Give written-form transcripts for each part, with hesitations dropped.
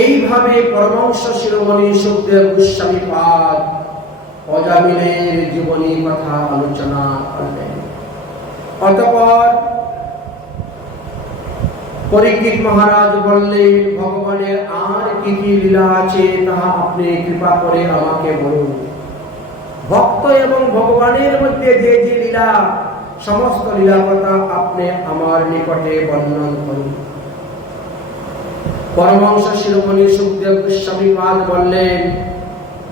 এইভাবে পরমহংস শিরোমণি সুখদেব গোস্বামী পাদ অজামিলের জীবনী কথা আলোচনা করলেন। অতঃপর পরীক্ষিত মহারাজ বললেন, ভগবানের আর কি কি লীলা আছে তাহা আপনি কৃপা করে আমাকে বলুন। ভক্ত এবং ভগবানের মধ্যে যে যে লীলা, সমস্ত লীলা কথা আপনি আমার নিকটে বর্ণন করুন। পরমহংস শিরোমণি সুখদেব গোস্বামী পাদ বললেন,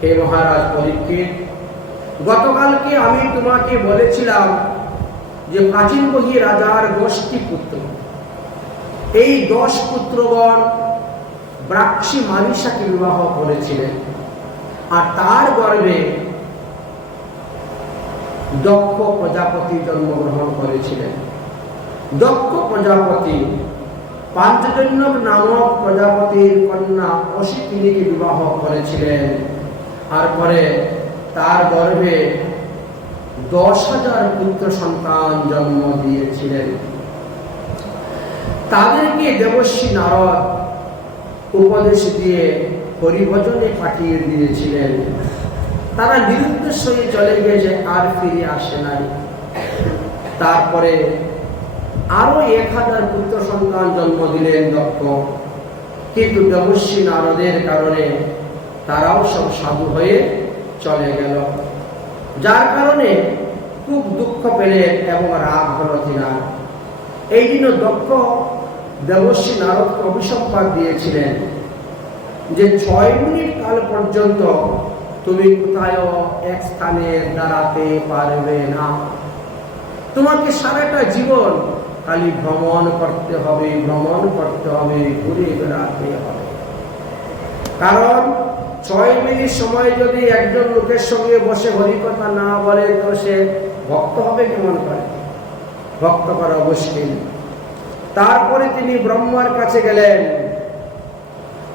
হে মহারাজ পরীক্ষিত, গতকালকে আমি তোমাকে বলেছিলাম যে প্রাচীন বহি রাজার 10টি পুত্র, এই 10 পুত্রগণ ব্রাক্ষী মালিসাকে বিবাহ করেছিলেন, আর তার গর্ভে দক্ষ প্রজাপতি জন্মগ্রহণ করেছিলেন। দক্ষ প্রজাপতি পাঞ্চজন্যক নামক প্রজাপতির কন্যা অশিকিনীকে বিবাহ করেছিলেন, আর পরে তার গর্ভে 10,000 পুত্র সন্তান জন্ম দিয়েছিলেন। তাদেরকে দেবর্ষি নারদ উপদেশ দিয়ে হরিভজনে পাঠিয়ে দিয়েছিলেন। তারা নিরুদ্দেশ হয়ে চলে গিয়েছে, আর ফিরে আসে নাই। তারপরে আরো 1000 পুত্র সন্তান জন্ম দিলেন দক্ষ, কিন্তু দেবর্ষি নারদের কারণে তারাও সব সাধু হয়ে চলে গেল, যার কারণে খুব দুঃখ পেলেন এবং রাগ হল তিনার। এই জন্য দক্ষ দেবর্ষি নারদকে অভিসম্পাদ দিয়েছিলেন যে 6 মিনিট কাল পর্যন্ত তুমি কোথায় এক স্থানে দাঁড়াতে পারবে না, তোমাকে সারাটা জীবন খালি ভ্রমণ করতে হবে, ঘুরে বেড়াতে হবে। কারণ 6 মিনিট সময় যদি একজন লোকের সঙ্গে বসে হরিকথা না বলে তো সে ভক্ত হবে কেমন করে? ভক্ত করা মুশকিল। তারপরে তিনি ব্রহ্মার কাছে গেলেন।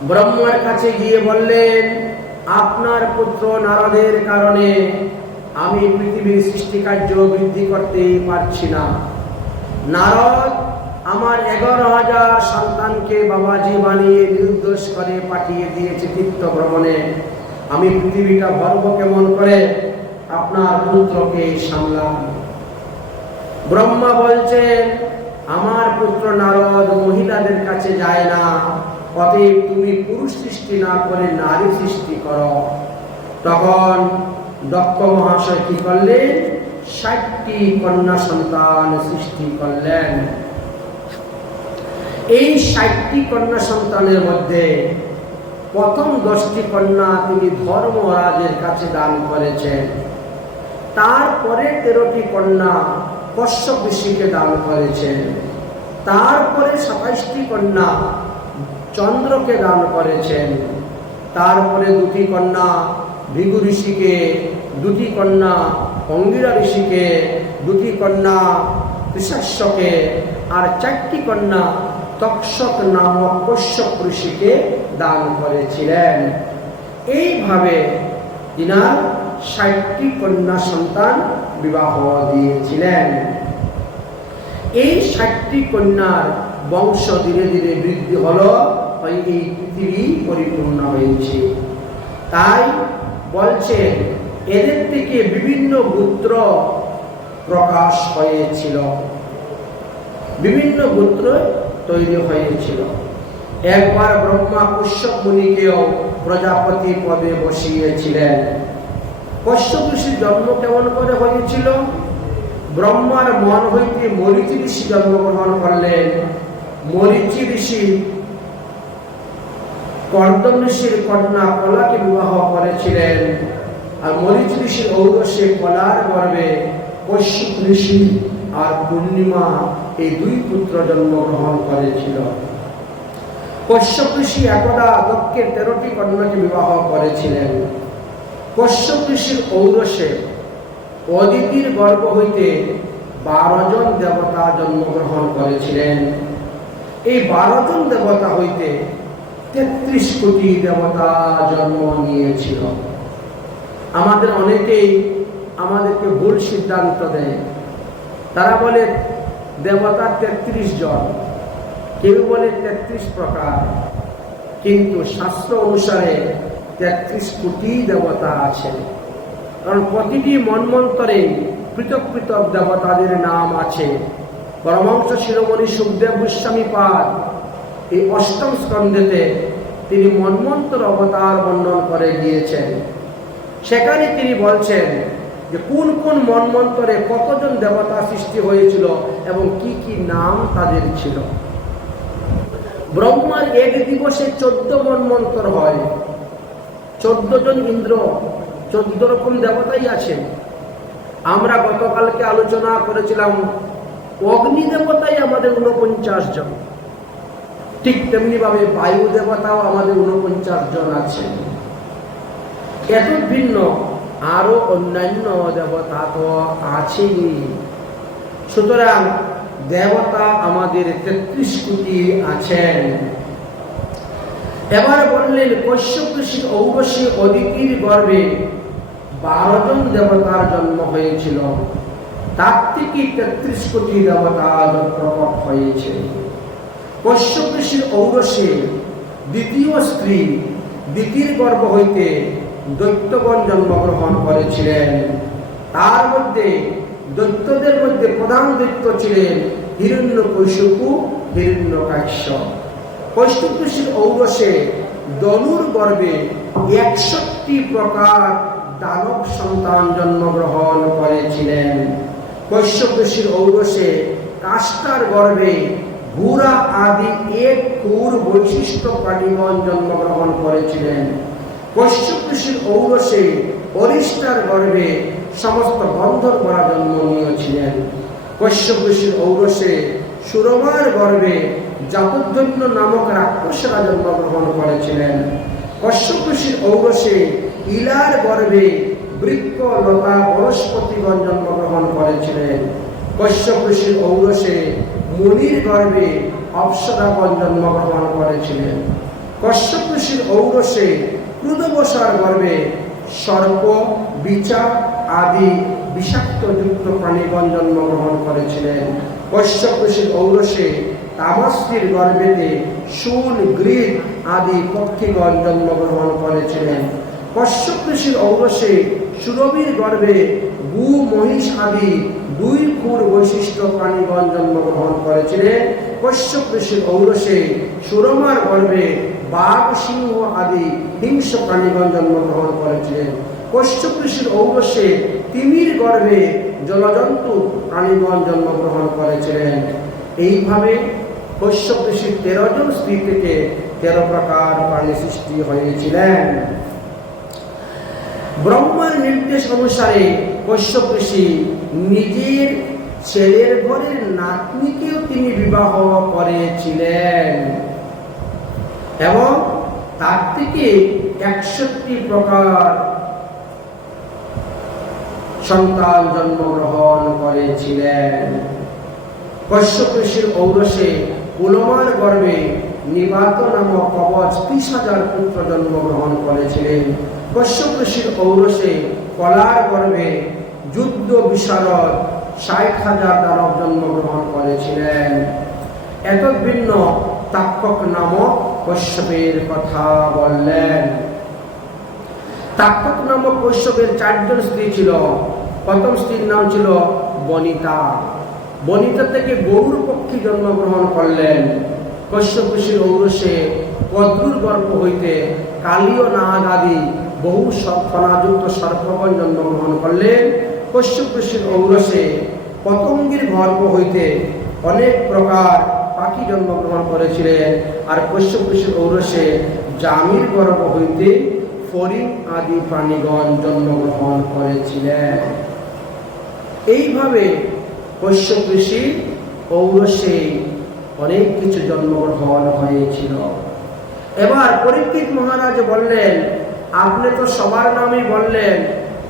ব্রহ্মার কাছে গিয়ে বললেন, আপনার পুত্র নারদের কারণে আমি পৃথিবীর সৃষ্টি কার্য বৃদ্ধি করতে পারছি না। নারদ আমার 11,000 সন্তানকে বাবাজি বানিয়ে নিরুদ্দেশ করে পাঠিয়ে দিয়েছে তীর্থ ভ্রমণে, আমি পৃথিবীটা ভরব কেমন করে? আপনার পুত্রকে সামলান। ব্রহ্মা বলছেন, আমার পুত্র নারদ মহিলাদের কাছে যায় না, অতএব তুমি পুরুষ সৃষ্টি না করে নারী সৃষ্টি করো। তখন দক্ষ মহাশয় কি করলেন? 60টি কন্যা সন্তান সৃষ্টি করলেন। এই 60টি কন্যা সন্তানের মধ্যে প্রথম 10টি কন্যা তিনি ধর্মরাজের কাছে দান করেছেন। তারপরে 13টি কন্যা কশ্যপ ঋষিকে দান করেছেন। তারপরে 27টি কন্যা চন্দ্রকে দান করেছেন। তারপরে 2টি কন্যা ভৃগু ঋষিকে, 2টি কন্যা অঙ্গিরা ঋষিকে, 2টি কন্যা ত্রিশাস্যকে, আর 4টি কন্যা তক্ষক নামক কশ্যপ ঋষিকে দান করেছিলেন। এইভাবে তিনার 60টি কন্যা সন্তান বিবাহ দিয়েছিলেন। এই 60টি কন্যার বংশ ধীরে ধীরে বৃদ্ধি হলো, এই পৃথিবী পরিপূর্ণ হয়েছে। তাই বলছেন, এদের থেকে বিভিন্ন গোত্র প্রকাশ হয়েছিল, বিভিন্ন গোত্র তৈরি হয়েছিল। একবার ব্রহ্মা কশ্যপ মুনিকেও প্রজাপতি পদে বসিয়েছিলেন। কশ্যপ ঋষির জন্ম কেমন করে হয়েছিল? ব্রহ্মার মন হইতে মরীচি ঋষি জন্মগ্রহণ করলেন। মরীচি ঋষি কর্দম ঋষির কন্যা কলাকে বিবাহ করেছিলেন, আর মরীচি ঋষির ঔরসে কলার গর্ভে কশ্যপ ঋষি আর পূর্ণিমা এই 2 পুত্র জন্মগ্রহণ করেছিল। কশ্যপ ঋষি একদা দক্ষের 13টি কন্যাকে বিবাহ করেছিলেন। কশ্যপ ঋষির ঔরসে অদিতির গর্ভ হইতে 12 জন দেবতা জন্মগ্রহণ করেছিলেন। এই 12 জন দেবতা হইতে 33 কোটি দেবতা জন্ম নিয়েছিল। আমাদের অনেকেই আমাদেরকে ভুল সিদ্ধান্ত দেয়। তারা বলে দেবতা 33 জন, কেউ বলে 33 প্রকার, কিন্তু শাস্ত্র অনুসারে 33 কোটি দেবতা আছেন। কারণ প্রতিটি মন্বন্তরে পৃথক পৃথক দেবতাদের নাম আছে। পরমহংস শিরোমণি সুখদেব গোস্বামী পাদ এই 8ম স্কন্ধেতে তিনি মন্বন্তর অবতার বর্ণন করে দিয়েছেন। সেখানে তিনি বলছেন যে কোন কোন মন্বন্তরে কতজন দেবতা সৃষ্টি হয়েছিল এবং কি কি নাম তাদের ছিল। ব্রহ্মার এক দিবসে 14 মন্বন্তর হয়, 14 জন ইন্দ্র, 14 রকম দেবতাই আছেন। আমরা গতকালকে আলোচনা করেছিলাম অগ্নি দেবতাই আমাদের 49 জন, ঠিক তেমনি ভাবে বায়ু দেবতাও আমাদের 49 জন আছেন। এত ভিন্ন আরো অন্যান্য দেবতা তো আছেই। সুতরাং দেবতা আমাদের 33 কোটি আছেন। এবার বললেন কশ্যপ ঋষির ঔরসী অদিতির গর্ভে 12 জন দেবতার জন্ম হয়েছিল, তার থেকে 33 কোটি দেবতা প্রকট হয়েছে। কশ্যপ ঋষির ঔরসী দ্বিতীয় স্ত্রী দিতির গর্ভ হইতে দৈত্যগণ জন্মগ্রহণ করেছিলেন। তার মধ্যে দৈত্যদের মধ্যে প্রধান দৈত্য ছিলেন হিরণ্যকশিপু, হিরণ্যকাশ্য। কশ্যপ ঋষির ঔরসে দনুর গর্ভে 61 প্রকার দানব সন্তান জন্মগ্রহণ করেছিলেন। কশ্যপ ঋষির ঔরসে কাষ্টার গর্ভে ঘোড়া আদি 1 ক্রূর বৈশিষ্ট্য প্রাণীগণ জন্মগ্রহণ করেছিলেন। কশ্যপ ঋষির ঔরসে অরিষ্টার গর্ভে সমস্ত গন্ধর্বরা জন্ম নিয়েছিলেন। কশ্যপ ঋষির ঔরসে সুরমার গর্ভে জাতধন্য নামক রাক্ষসরা জন্মগ্রহণ করেছিলেন। কশ্যপ ঋষির ঔরসে ইলার গর্ভে বৃক্ষ লতা বনস্পতিগণ জন্মগ্রহণ করেছিলেন। কশ্যপ ঋষির ঔরসে মুনির গর্ভে অপ্সরাগণ জন্মগ্রহণ করেছিলেন। কশ্যপ ঋষির ঔরসে ক্রুদবসার গর্ভে সর্প, বিছা আদি বিষাক্ত যুক্ত প্রাণীগণ জন্মগ্রহণ করেছিলেন। কশ্যপ ঋষির ঔরসে তামস্ত্রীর গর্ভেতে শুল, গ্রীক আদি পক্ষীগণ জন্মগ্রহণ করেছিলেন। কশ্যপ ঋষির ঔরসে সুরভির গর্ভে গু, মহিষ আদি 2 ক্রূর বৈশিষ্ট্য প্রাণীগণ জন্মগ্রহণ করেছিলেন। কশ্যপ ঋষির ঔরসে সুরমার গর্ভে বাঘ, সিংহ আদি হিংস্র প্রাণীগণ জন্মগ্রহণ করেছিলেন। কশ্যপ ঋষির ঔরসে তিমির গর্ভে জলজন্তু প্রাণীগণ জন্মগ্রহণ করেছিলেন। এইভাবে কশ্যপ ঋষির 13 জন স্ত্রী থেকে 13 প্রকার প্রাণী সৃষ্টি হয়েছিলেন। ব্রহ্মার নির্দেশ অনুসারে কশ্যপ ঋষি নিজের ছেলের ঘরের নাতনিকেও তিনি বিবাহ করেছিলেন এবং তার থেকে 61 প্রকার সন্তান জন্মগ্রহণ করেছিলেন। কশ্যপ ঋষির ঔরসে পুলমার গর্ভে নিবাত নামক কবচ 30,000 পুত্র জন্মগ্রহণ করেছিলেন। কশ্যপ ঋষির ঔরসে কলার গর্ভে যুদ্ধ বিশারদ 60,000 দানব জন্মগ্রহণ করেছিলেন। এত ভিন্ন তাক্ষক নামক কশ্যপের কথা বললেন। তাক্ষক নামক কশ্যপের 4 জন স্ত্রী ছিল। প্রথম স্ত্রীর নাম ছিল বনিতা। বনিতা থেকে গরুর পক্ষী জন্মগ্রহণ করলেন। কশ্যপ ঋষির ঔরসে কদ্রুর গর্ভ হইতে কালীয় নাগ আদি বহু ফণাযুক্ত সর্পগণ জন্মগ্রহণ করলেন। কশ্যপ ঋষির ঔরসে পতঙ্গের গর্ভ হইতে অনেক প্রকার পাখি জন্মগ্রহণ করেছিলেন। আর কশ্যপ ঋষির ঔরসে জামির গর্ভ হইতে ফড়িং আদি প্রাণীগণ জন্মগ্রহণ করেছিলেন। এইভাবে কশ্যপ ঋষির ঔরসে অনেক কিছু জন্মগ্রহণ হয়েছিল। এবার পরীক্ষিত মহারাজ বললেন, আপনি তো সবার নামই বললেন,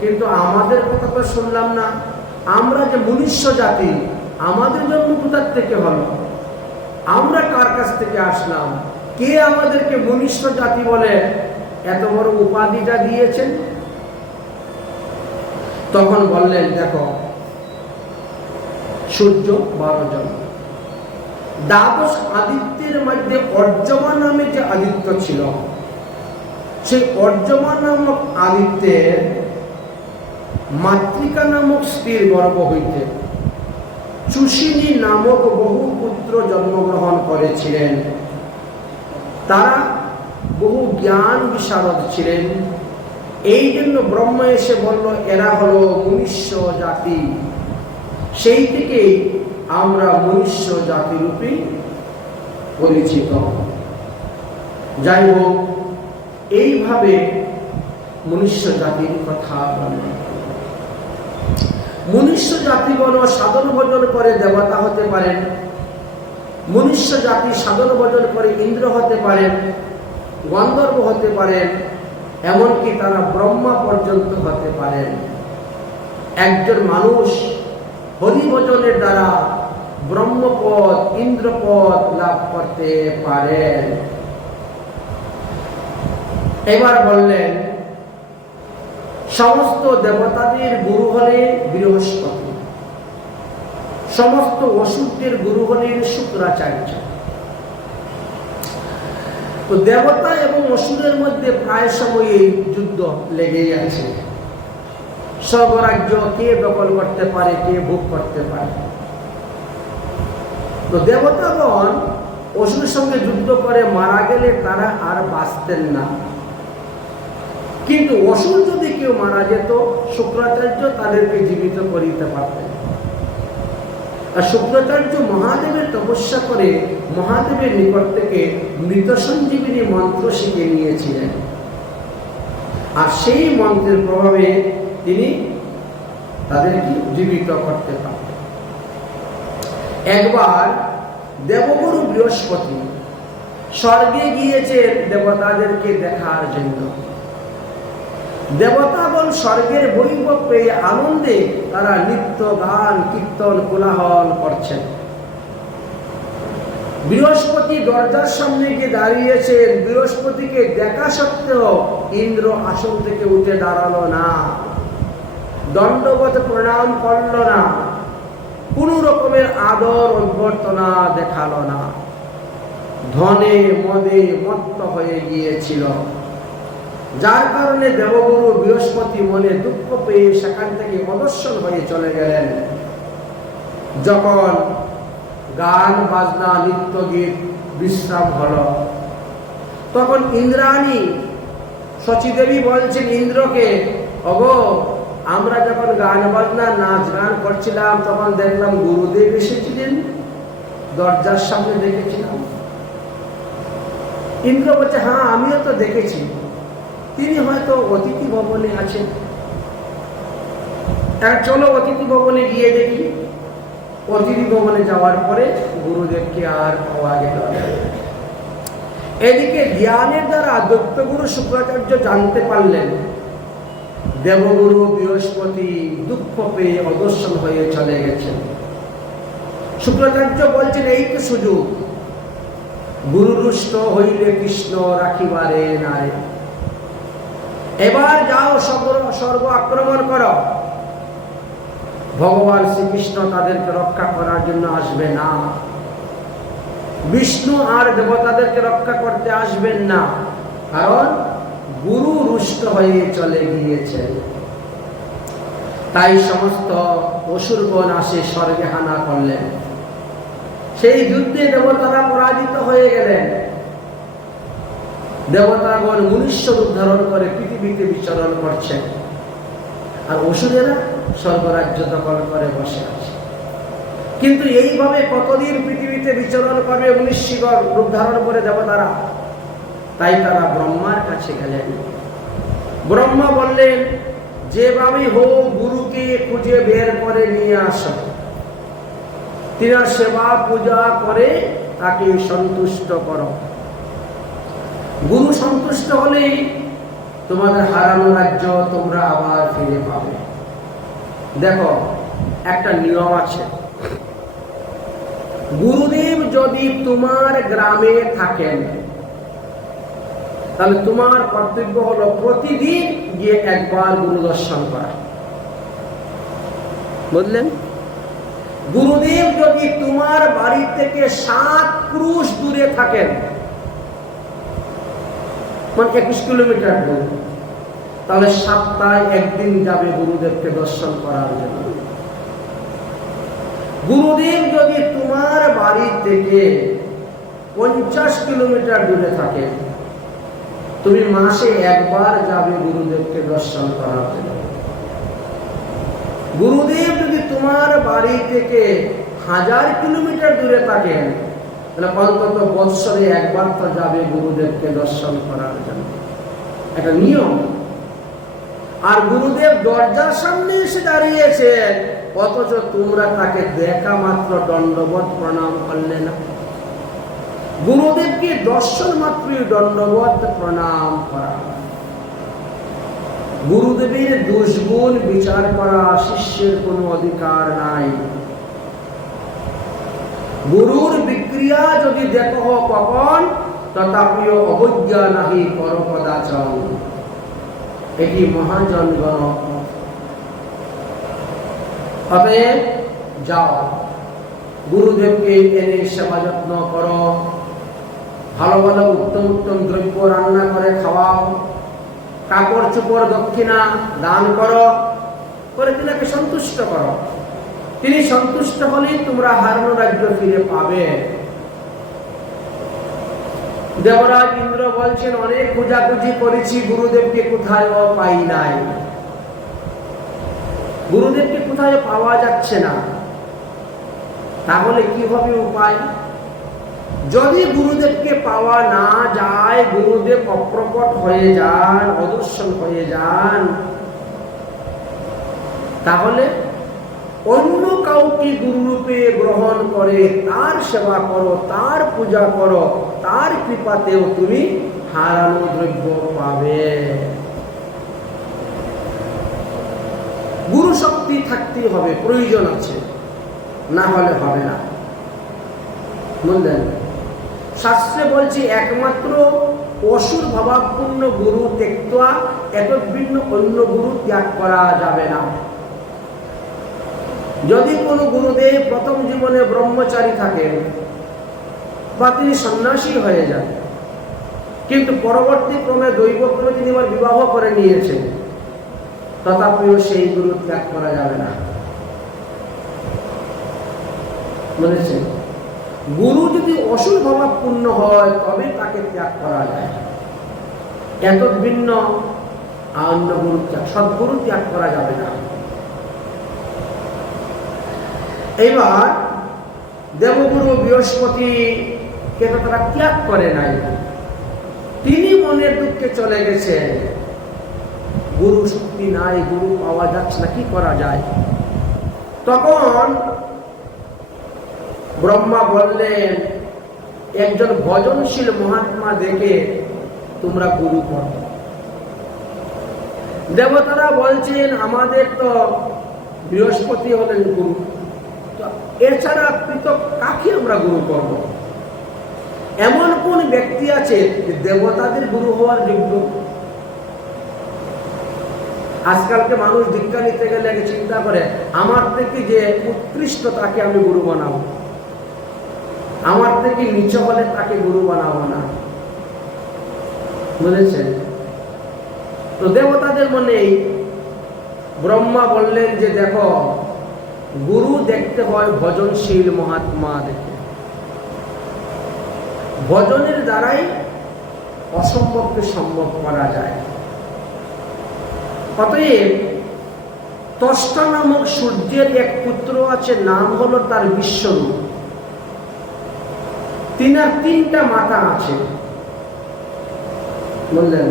কিন্তু আমাদের কথা তো শুনলাম না। আমরা যে মনুষ্য জাতি, আমাদের জন্ম কোথার থেকে হলো? আমরা কার কাছ থেকে আসলাম? কে আমাদেরকে মনুষ্য জাতি বলে এত বড় উপাধিটা দিয়েছেন? তখন বললেন, দেখো, সূর্য 12 জন, দ্বাদশ আদিত্যের মধ্যে অর্যমা নামে যে আদিত্য ছিল, সেই অর্যমা নামক আদিত্যের মাতৃকা নামক স্ত্রীর গর্ভ হইতে চুষিনী নামক বহু পুত্র জন্মগ্রহণ করেছিলেন। তারা বহু জ্ঞান বিশারদ ছিলেন। এই জন্য ব্রহ্মা এসে বলল, এরা হলো মনুষ্য জাতি। সেই থেকে আমরা মনুষ্য জাতিরূপে পরিচিত। যাই হোক, এইভাবে মনুষ্য জাতির কথা বললেন। মনুষ্য জাতিগণ সাধন ভজন করে দেবতা হতে পারেন, মনুষ্য জাতি সাধন ভজন করে ইন্দ্র হতে পারেন, গন্ধর্ব হতে পারেন, এমনকি তারা ব্রহ্মা পর্যন্ত হতে পারেন। একজন মানুষ হরিভজনের দ্বারা ব্রহ্মপদ, ইন্দ্রপদ লাভ করতে পারেন। এবার বললেন, সমস্ত দেবতাদের গুরু হলেন বৃহস্পতি, সমস্ত অসুরদের গুরু হলেন শুক্রাচার্য। তো দেবতা এবং অসুরের মধ্যে প্রায় সময়ে যুদ্ধ লেগেই আছে। স্বর্গরাজ্য কে দখল করতে পারে, কে ভোগ করতে পারে। তো দেবতাগণ অসুরের সঙ্গে যুদ্ধ করে মারা গেলে তারা আর বাঁচতেন না। কিন্তু অসুর যদি কেউ মারা যেত, শুক্রাচার্য তাদেরকে জীবিত করিতে পারতেন। আর শুক্রাচার্য মহাদেবের তপস্যা করে মহাদেবের নিকট থেকে মৃত সঞ্জীবিনী মন্ত্র শিখে নিয়েছিলেন। আর সেই মন্ত্রের প্রভাবে তিনি তাদেরকে জীবিত করতে পারতেন। একবার দেবগুরু বৃহস্পতি স্বর্গে গিয়েছেন দেবতাদেরকে দেখার জন্য। দেবতাগণ স্বর্গের বৈভব পেয়ে আনন্দে তারা নৃত্য, গান, কীর্তন, কোলাহল করছেন। বৃহস্পতি দরজার সামনে গিয়ে দাঁড়িয়েছেন। বৃহস্পতিকে দেখা সত্ত্বেও ইন্দ্র আসন থেকে উঠে দাঁড়ালো না, দণ্ডবত প্রণাম করল না, কোন রকমের আদর অভ্যর্থনা দেখালো না। ধনে মদে মত্ত হয়ে গিয়েছিল, যার কারণে দেবগুরু বৃহস্পতি মনে দুঃখ পেয়ে সেখান থেকে অদর্শন হয়ে চলে গেলেন। যখন গান বাজনা নৃত্য গীত বিশ্রাম হলো, তখন ইন্দ্রাণী শচীদেবী বলছেন ইন্দ্রকে, ওগো, আমরা যখন গান বাজনা নাচ গান করছিলাম তখন দেখলাম গুরুদেব এসেছিলেন, দরজার সামনে দেখেছিলাম। ইন্দ্র বলছে, হ্যাঁ, আমিও তো দেখেছি, তিনি হয়তো অতিথি ভবনে আছেন। চলো অতিথি ভবনে গিয়ে দেখি। অতিথি ভবনে যাওয়ার পরে গুরুদেবকে আর পাওয়া গেল না। এদিকে জ্ঞানের দ্বারা দৈত্যগুরু শুক্রাচার্য জানতে পারলেন দেবগুরু বৃহস্পতি দুঃখ পেয়ে অদর্শন হয়ে চলে গেছেন। শুক্রাচার্য বলছেন, এই তো সুযোগ, গুরুরুষ্ট হইলে কৃষ্ণ রাখিবারে নাই। এবার যাও, স্বর্গ আক্রমণ করো। ভগবান শ্রীকৃষ্ণ তাদেরকে রক্ষা করার জন্য আসবে না, বিষ্ণু আর দেবতাদেরকে রক্ষা করতে আসবেন না, কারণ গুরু রুষ্ট হয়ে চলে গিয়েছে। তাই সমস্ত অসুরগণ আসে স্বর্গে হানা করলেন। সেই যুদ্ধে দেবতারা পরাজিত হয়ে গেলেন। দেবতাগণ মনুষ্য রূপ ধারণ করে পৃথিবীতে বিচরণ করছেন, আর অসুরেরা স্বর্গরাজ্য দখল করে বসে আছে। কিন্তু এইভাবে কতদিন পৃথিবীতে বিচরণ করবে মনুষ্য রূপ ধারণ করে দেবতারা? তাই তারা ব্রহ্মার কাছে গেলেন। ব্রহ্মা বললেন, যেভাবে হোক গুরুকে খুঁজে বের করে নিয়ে আসো, তিনার সেবা পূজা করে তাকে সন্তুষ্ট করো। গুরু সন্তুষ্ট হলেই তোমাদের হারানো রাজ্য তোমরা আবার ফিরে পাবে। দেখো, একটা নিয়ম আছে, গুরুদেব যদি তোমার গ্রামে থাকেন তাহলে তোমার কর্তব্য হলো প্রতিদিন গিয়ে একবার গুরু দর্শন করা। বুঝলেন? গুরুদেব যদি তোমার বাড়ি থেকে 7 ক্রুশ দূরে থাকেন, মানে 21 কিলোমিটার দূর, তাহলে সপ্তাহে একদিন যাবে গুরুদেবকে দর্শন করার জন্য। গুরুদেব যদি তোমার বাড়ি থেকে 50 কিলোমিটার দূরে থাকে, তুমি মাসে একবার যাবে গুরুদেবকে দর্শন করার জন্য। গুরুদেব যদি তোমার বাড়ি থেকে 1000 কিলোমিটার দূরে থাকেন, তাহলে অন্তত বৎসরে একবার তো যাবে গুরুদেবকে দর্শন করার জন্য। একটা নিয়ম। আর গুরুদেব দরজার সামনে এসে দাঁড়িয়েছেন, অথচ তোমরা তাকে দেখা মাত্র দণ্ডবত প্রণাম করলে না। গুরুদেবকে দর্শন মাত্রই দণ্ডবত প্রণাম করা। গুরুদেবের দুষ্গুণ বিচার করা শিষ্যের কোনো অধিকার নাই। গুরুর বিক্রিয়া যদি দেখো কখন, তথাপিও অবজ্ঞা নাহি কর কদাচন। এটি মহাজনগণ। অতএব যাও, গুরুদেবকে এনে সেবা যত্ন করো, ভালো ভালো উত্তম উত্তম দ্রব্য রান্না করে খাওয়াও, কাপড় চোপড় দক্ষিণা দান করো, করে তিনাকে সন্তুষ্ট করো। তিনি সন্তুষ্ট হলেই তোমরা হারানো রাজ্য ফিরে পাবে। দেবরাজ ইন্দ্র বলছেন, অনেক খোঁজাখুঁজি করেছি, গুরুদেবকে কোথায় পাই নাই। গুরুদেবকে কোথায় পাওয়া যাচ্ছে না, তাহলে কি হবে উপায়? যদি গুরুদেবকে পাওয়া না যায়, গুরুদেব অপ্রকট হয়ে যান, অদর্শন হয়ে যান, তাহলে অন্য কাউকে গুরুরূপে গ্রহণ করে তার সেবা করো, তার পূজা করো, তার কৃপাতেও তুমি হারানো দ্রব্য পাবে। গুরু শক্তি থাকতেই হবে, প্রয়োজন আছে, না হলে হবে না। বুঝলেন? শাস্ত্রে বলছে একমাত্র অসুর ভাবাপূর্ণ গুরু ত্যক্তা এতদ্ভিন্ন অন্য গুরু ত্যাগ করা যাবে না। যদি কোনো গুরুদেব প্রথম জীবনে ব্রহ্মচারী থাকেন বা তিনি সন্ন্যাসী হয়ে যান, কিন্তু পরবর্তী ক্রমে দৈবক্রমে তিনি আবার বিবাহ করে নিয়েছেন, তথাপিও সেই গুরু ত্যাগ করা যাবে না। বুঝেছেন? গুরু যদি অসুর ভাবাপূর্ণ হয় তবে তাকে ত্যাগ করা যায়। এতদ্ভিন্ন অন্য গুরু ত্যাগ, সদ্গুরু ত্যাগ করা যাবে না। এবার দেবগুরু বৃহস্পতিকে তো তারা ত্যাগ করে নাই, তিনি মনের দুঃখে চলে গেছেন। গুরু শক্তি নাই, গুরু পাওয়া যাচ্ছে না, কি করা যায়? তখন ব্রহ্মা বললেন, একজন ভজনশীল মহাত্মা দেখে তোমরা গুরু করো। দেবতারা বলছেন, আমাদের তো বৃহস্পতি হলেন গুরু, এছাড়া পৃথক কাকে আমরা গুরু করব? এমন কোন ব্যক্তি আছে যে দেবতাদের গুরু হওয়ার যোগ্য? আজকালকে মানুষ দীক্ষা নিতে গেলে চিন্তা করে, আমার থেকে যে উৎকৃষ্ট তাকে আমি গুরু বানাবো, আমার থেকে নিচে হলে তাকে গুরু বানাবো না। বুঝেছেন? তো দেবতাদের মনেই ব্রহ্মা বললেন যে দেখো, গুরু দেখতে হয় ভজনশীল মহাত্মা দেখে। ভজনের দ্বারাই অসম্ভবকে সম্ভব করা যায়। অতএব ত্বষ্টা নামক সূর্যের এক পুত্র আছে, নাম হলো তার বিশ্বরূপ। তিনার 3টা মাথা আছে। বললেন,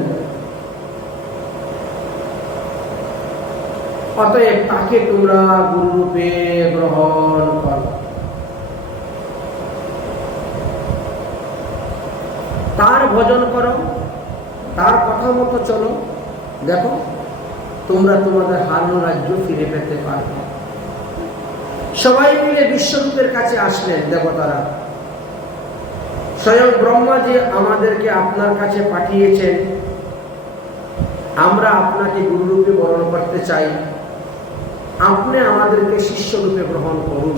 অতএব তাকে তোমরা গুরুরূপে গ্রহণ করো, তার ভজন করো, তার কথা মতো চলো। দেখো, তোমরা তোমাদের হারানো রাজ্য ফিরে পেতে পারবে। সবাই মিলে বিশ্বরূপের কাছে আসলেন দেবতারা। স্বয়ং ব্রহ্মা যে আমাদেরকে আপনার কাছে পাঠিয়েছেন, আমরা আপনাকে গুরুরূপে বরণ করতে চাই, আপনি আমাদেরকে শিষ্যরূপে গ্রহণ করুন।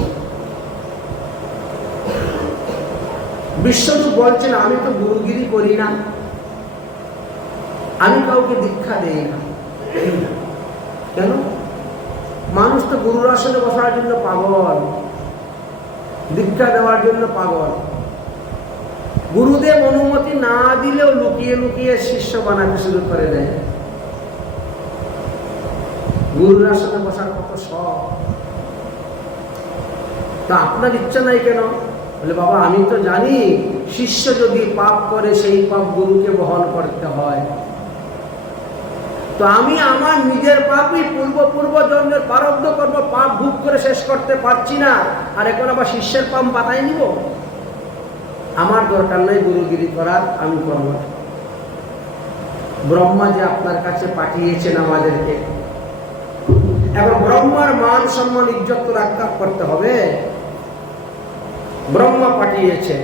বিশ্বরূপ বলছেন, আমি তো গুরুগিরি করি না, আমি কাউকে দীক্ষা দেই না। কেন? মানুষ তো গুরুর আসনে বসার জন্য পাগল, দীক্ষা দেওয়ার জন্য পাগল। গুরুদেব অনুমতি না দিলেও লুকিয়ে লুকিয়ে শিষ্য বানাতে শুরু করে দেয়। গুরুর আসনে বসার কত শখ, তা আপনার ইচ্ছা নাই কেন? বলে, বাবা আমি তো জানি শিষ্য যদি পাপ করে সেই পাপ গুরুকে বহন করতে হয়, তো আমি আমার নিজের পাপই পূর্ব জন্মের প্রারব্ধ কর্ম পাপ ভোগ করে শেষ করতে পারছি না, আর এখন আবার শিষ্যের পাপ বাতাই নিব? আমার দরকার নাই গুরুগিরি করার, আমি করব। ব্রহ্মা যে আপনার কাছে পাঠিয়েছেন আমাদেরকে, এখন ব্রহ্মার মান সম্মান ইজ্জত তো রক্ষা করতে হবে। ব্রহ্মা পাঠিয়েছেন,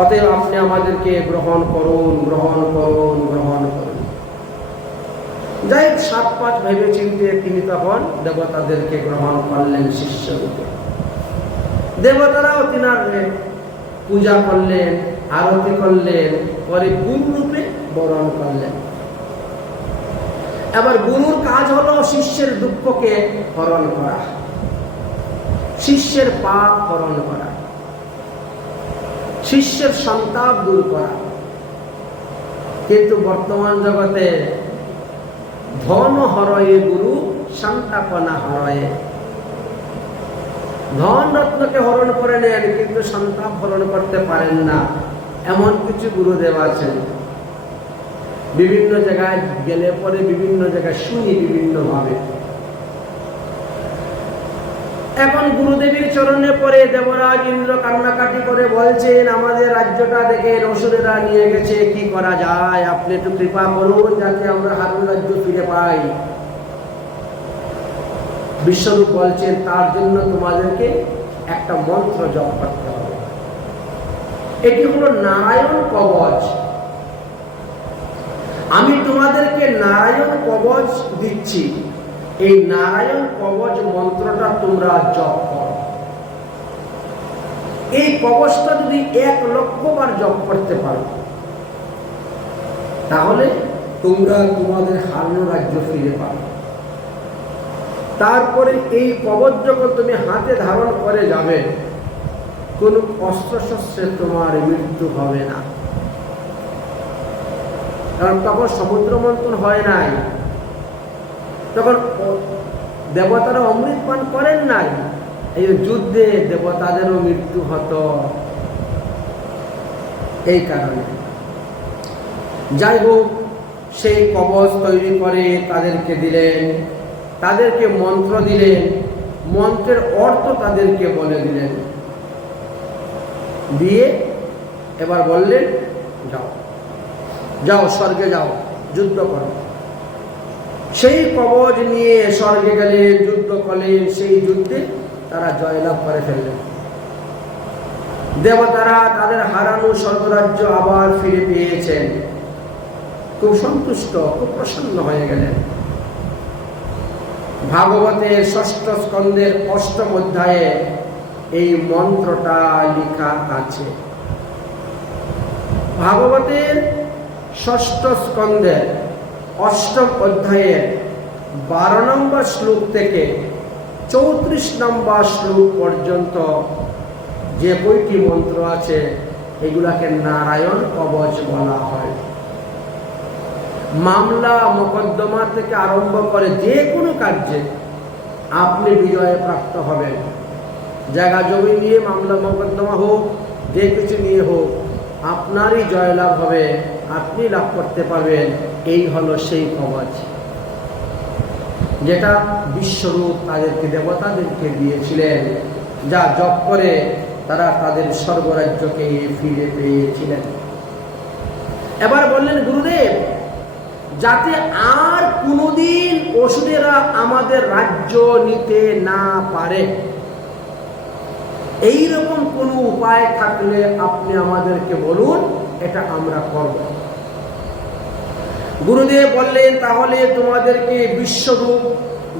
অতএব আপনি আমাদেরকে গ্রহণ করুন, গ্রহণ করুন, গ্রহণ করুন। যাই 7-5 ভেবে চিনতে তিনি তখন দেবতাদেরকে গ্রহণ করলেন শিষ্যরূপে। দেবতারাও তিনার পূজা করলেন, আরতি করলেন, পরে গুরু রূপে বরণ করলেন। এবার গুরুর কাজ হলো শিষ্যের দুঃখকে হরণ করা, শিষ্যের পাপ হরণ করা, শিষ্যের সন্তাপ দূর করা। কিন্তু বর্তমান জগতে ধন হরয়ে গুরু, সন্তাপনা হরয়ে। ধন রত্নকে হরণ করে নেন, কিন্তু সন্তাপ হরণ করতে পারেন না, এমন কিছু গুরুদেব আছেন। বিভিন্ন জায়গায় গেলে পরে বিভিন্ন জায়গায় শুনি বিভিন্ন ভাবে। এখন গুরুদেবের চরণে পরে দেবরাজ ইন্দ্র কান্নাকাটি করে বলছেন, আমাদের রাজ্যটা দেখে অসুরেরা নিয়ে গেছে, কি করা যায়? আপনি একটু কৃপা করুন যাতে আমরা হারুন রাজ্য ফিরে পাই। বিশ্বরূপ বলছেন, তার জন্য তোমাদেরকে একটা মন্ত্র জপ করতে হবে। এটি হলো নারায়ণ কবচ। আমি তোমাদেরকে নারায়ণ কবচ দিচ্ছি, এই নারায়ণ কবচ মন্ত্রটা তোমরা জপ করো। এই কবচটা যদি 1 লক্ষ বার জপ করতে পারো, তাহলে তোমরা তোমাদের হারানো রাজ্য ফিরে পাবে। তারপরে এই কবচ যখন তুমি হাতে ধারণ করে যাবে, কোন অস্ত্রশস্ত্রে তোমার মৃত্যু হবে না। কারণ তখন সমুদ্র মন্থন হয় নাই, তখন দেবতারা অমৃত পান করেন নাই, এই যুদ্ধে দেবতাদেরও মৃত্যু হতো। এই কারণে যাই হোক, সেই কবচ তৈরি করে তাদেরকে দিলেন, তাদেরকে মন্ত্র দিলেন, মন্ত্রের অর্থ তাদেরকে বলে দিলেন, দিয়ে এবার বললেন, যাও যাও স্বর্গে যাও, যুদ্ধ করো। সেই কবচ নিয়ে স্বর্গে গেলেন, যুদ্ধ করলেন। সেই যুদ্ধে তারা জয়লাভ করে ফেললেন। দেবতারা তাদের হারানো স্বর্গরাজ্য আবার ফিরে পেয়েছেন, খুব সন্তুষ্ট, খুব প্রসন্ন হয়ে গেলেন। ভাগবতের 6ষ্ঠ স্কন্ধের 8ম অধ্যায়ে এই মন্ত্রটা লেখা আছে। ভাগবতের 6ষ্ঠ স্কন্ধের 8ম অধ্যায়ের 12 নম্বর শ্লোক থেকে 34 নম্বর শ্লোক পর্যন্ত যে বইটি মন্ত্র আছে, এগুলাকে নারায়ণ কবচ বলা হয়। মামলা মোকদ্দমা থেকে আরম্ভ করে যে কোনো কার্যে আপনি বিজয়ে প্রাপ্ত হবেন। জায়গা জমি নিয়ে মামলা মোকদ্দমা হোক, যে কিছু নিয়ে হোক, আপনারই জয়লাভ হবে, আপনি লাভ করতে পারবেন। এই হলো সেই কবচ যেটা বিশ্বরূপ তাদেরকে, দেবতাদেরকে দিয়েছিলেন, যা জপ করে তারা তাদের স্বর্গরাজ্যকে ফিরে পেয়েছিলেন। এবার বললেন গুরুদেব, যাতে আর কোনোদিন অসুরেরা আমাদের রাজ্য নিতে না পারে, এইরকম কোনো উপায় থাকলে আপনি আমাদেরকে বলুন, এটা আমরা করব। গুরুদেব বললেন, তাহলে তোমাদেরকে বিশ্বরূপ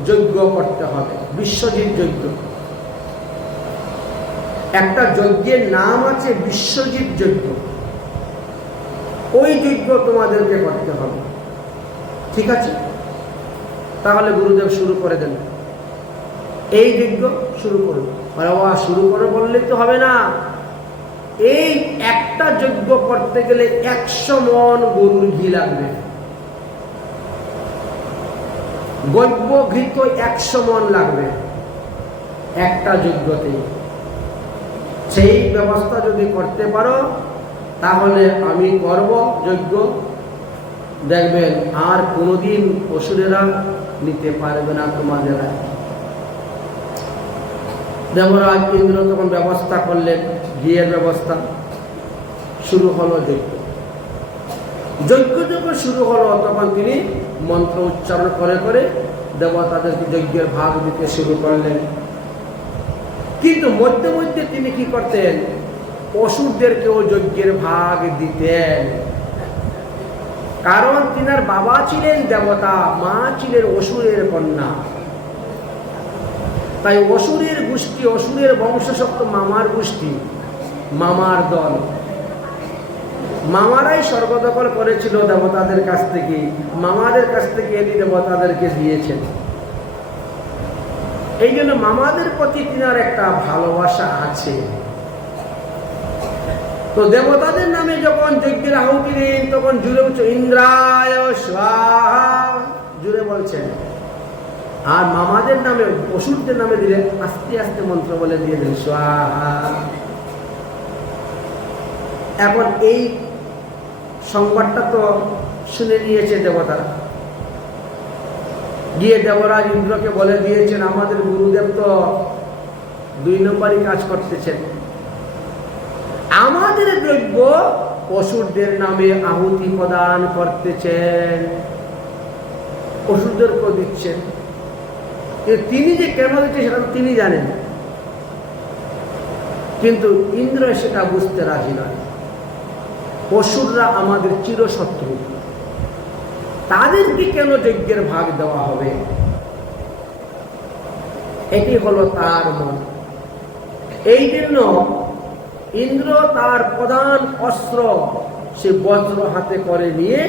যজ্ঞ করতে হবে, বিশ্বজিৎ যজ্ঞ। একটা যজ্ঞের নাম আছে বিশ্বজিৎ যজ্ঞ। ওই যজ্ঞ তোমাদেরকে করতে হবে, ঠিক আছে? তাহলে গুরুদেব শুরু করে দেন, এই যজ্ঞ শুরু করুন। বাবা শুরু করে বললেই তো হবে না, এই একটা যজ্ঞ করতে গেলে 100 মণ গরুর ঘি লাগবে। গব্য ঘি তো 100 মণ লাগবে একটা যজ্ঞতে। সেই ব্যবস্থা যদি করতে পারো তাহলে আমি করব যজ্ঞ, দেখবেন আর কোনোদিন অসুরেরা নিতে পারবে না তোমাদের। দেবরাজ ইন্দ্র তখন ব্যবস্থা করলেন, ঘিয়ের ব্যবস্থা শুরু হলো। যজ্ঞ যখন শুরু হলো তখন তিনি মন্ত্র উচ্চারণ করে করে দেবতাদেরকে যজ্ঞের ভাগ দিতে শুরু করলেন। কিন্তু মধ্যে মধ্যে তিনি কি করতেন, অসুরদেরকেও যজ্ঞের ভাগ দিতেন। কারণ তিনার বাবা ছিলেন দেবতা, মা ছিলেন অসুরের কন্যা। তাই অসুরের গোষ্ঠী, অসুরের বংশসপ্ত মামার গোষ্ঠী, মামার দল, মামারাই স্বর্গ দখল করেছিল দেবতাদের কাছ থেকে, মামাদের কাছ থেকে এনে দেবতাদেরকে দিয়েছেন। এই জন্য মামাদের প্রতি তিনার একটা ভালোবাসা আছে। তো দেবতাদের নামে যখন যজ্ঞের আহুতি দিন তখন জুড়ে বলছে ইন্দ্রায় স্বাহা, জুড়ে বলছেন। আর মামাদের নামে, অসুরদের নামে দিলে আস্তে আস্তে মন্ত্র বলে দিয়ে দেন স্বাহা। এখন এই সংবাদটা তো শুনে নিয়েছে দেবতারা, গিয়ে দেবরাজ ইন্দ্রকে বলে দিয়েছেন আমাদের গুরুদেব তো 2 নম্বরই কাজ করতেছেন। আমাদের যজ্ঞ অসুরদের নামে আহুতি প্রদান করতেছেন, অসুরদেরকে দিচ্ছেন। তিনি যে কেন দিচ্ছে সেটা তিনি জানেন, কিন্তু ইন্দ্র সেটা বুঝতে রাজি নয়। অসুররা আমাদের চিরশত্রু, তাদেরকে কেন যজ্ঞের ভাগ দেওয়া হবে? এটি হলো তার মন। এই জন্য ইন্দ্র তার প্রধান অস্ত্র সে বজ্র হাতে করে নিয়ে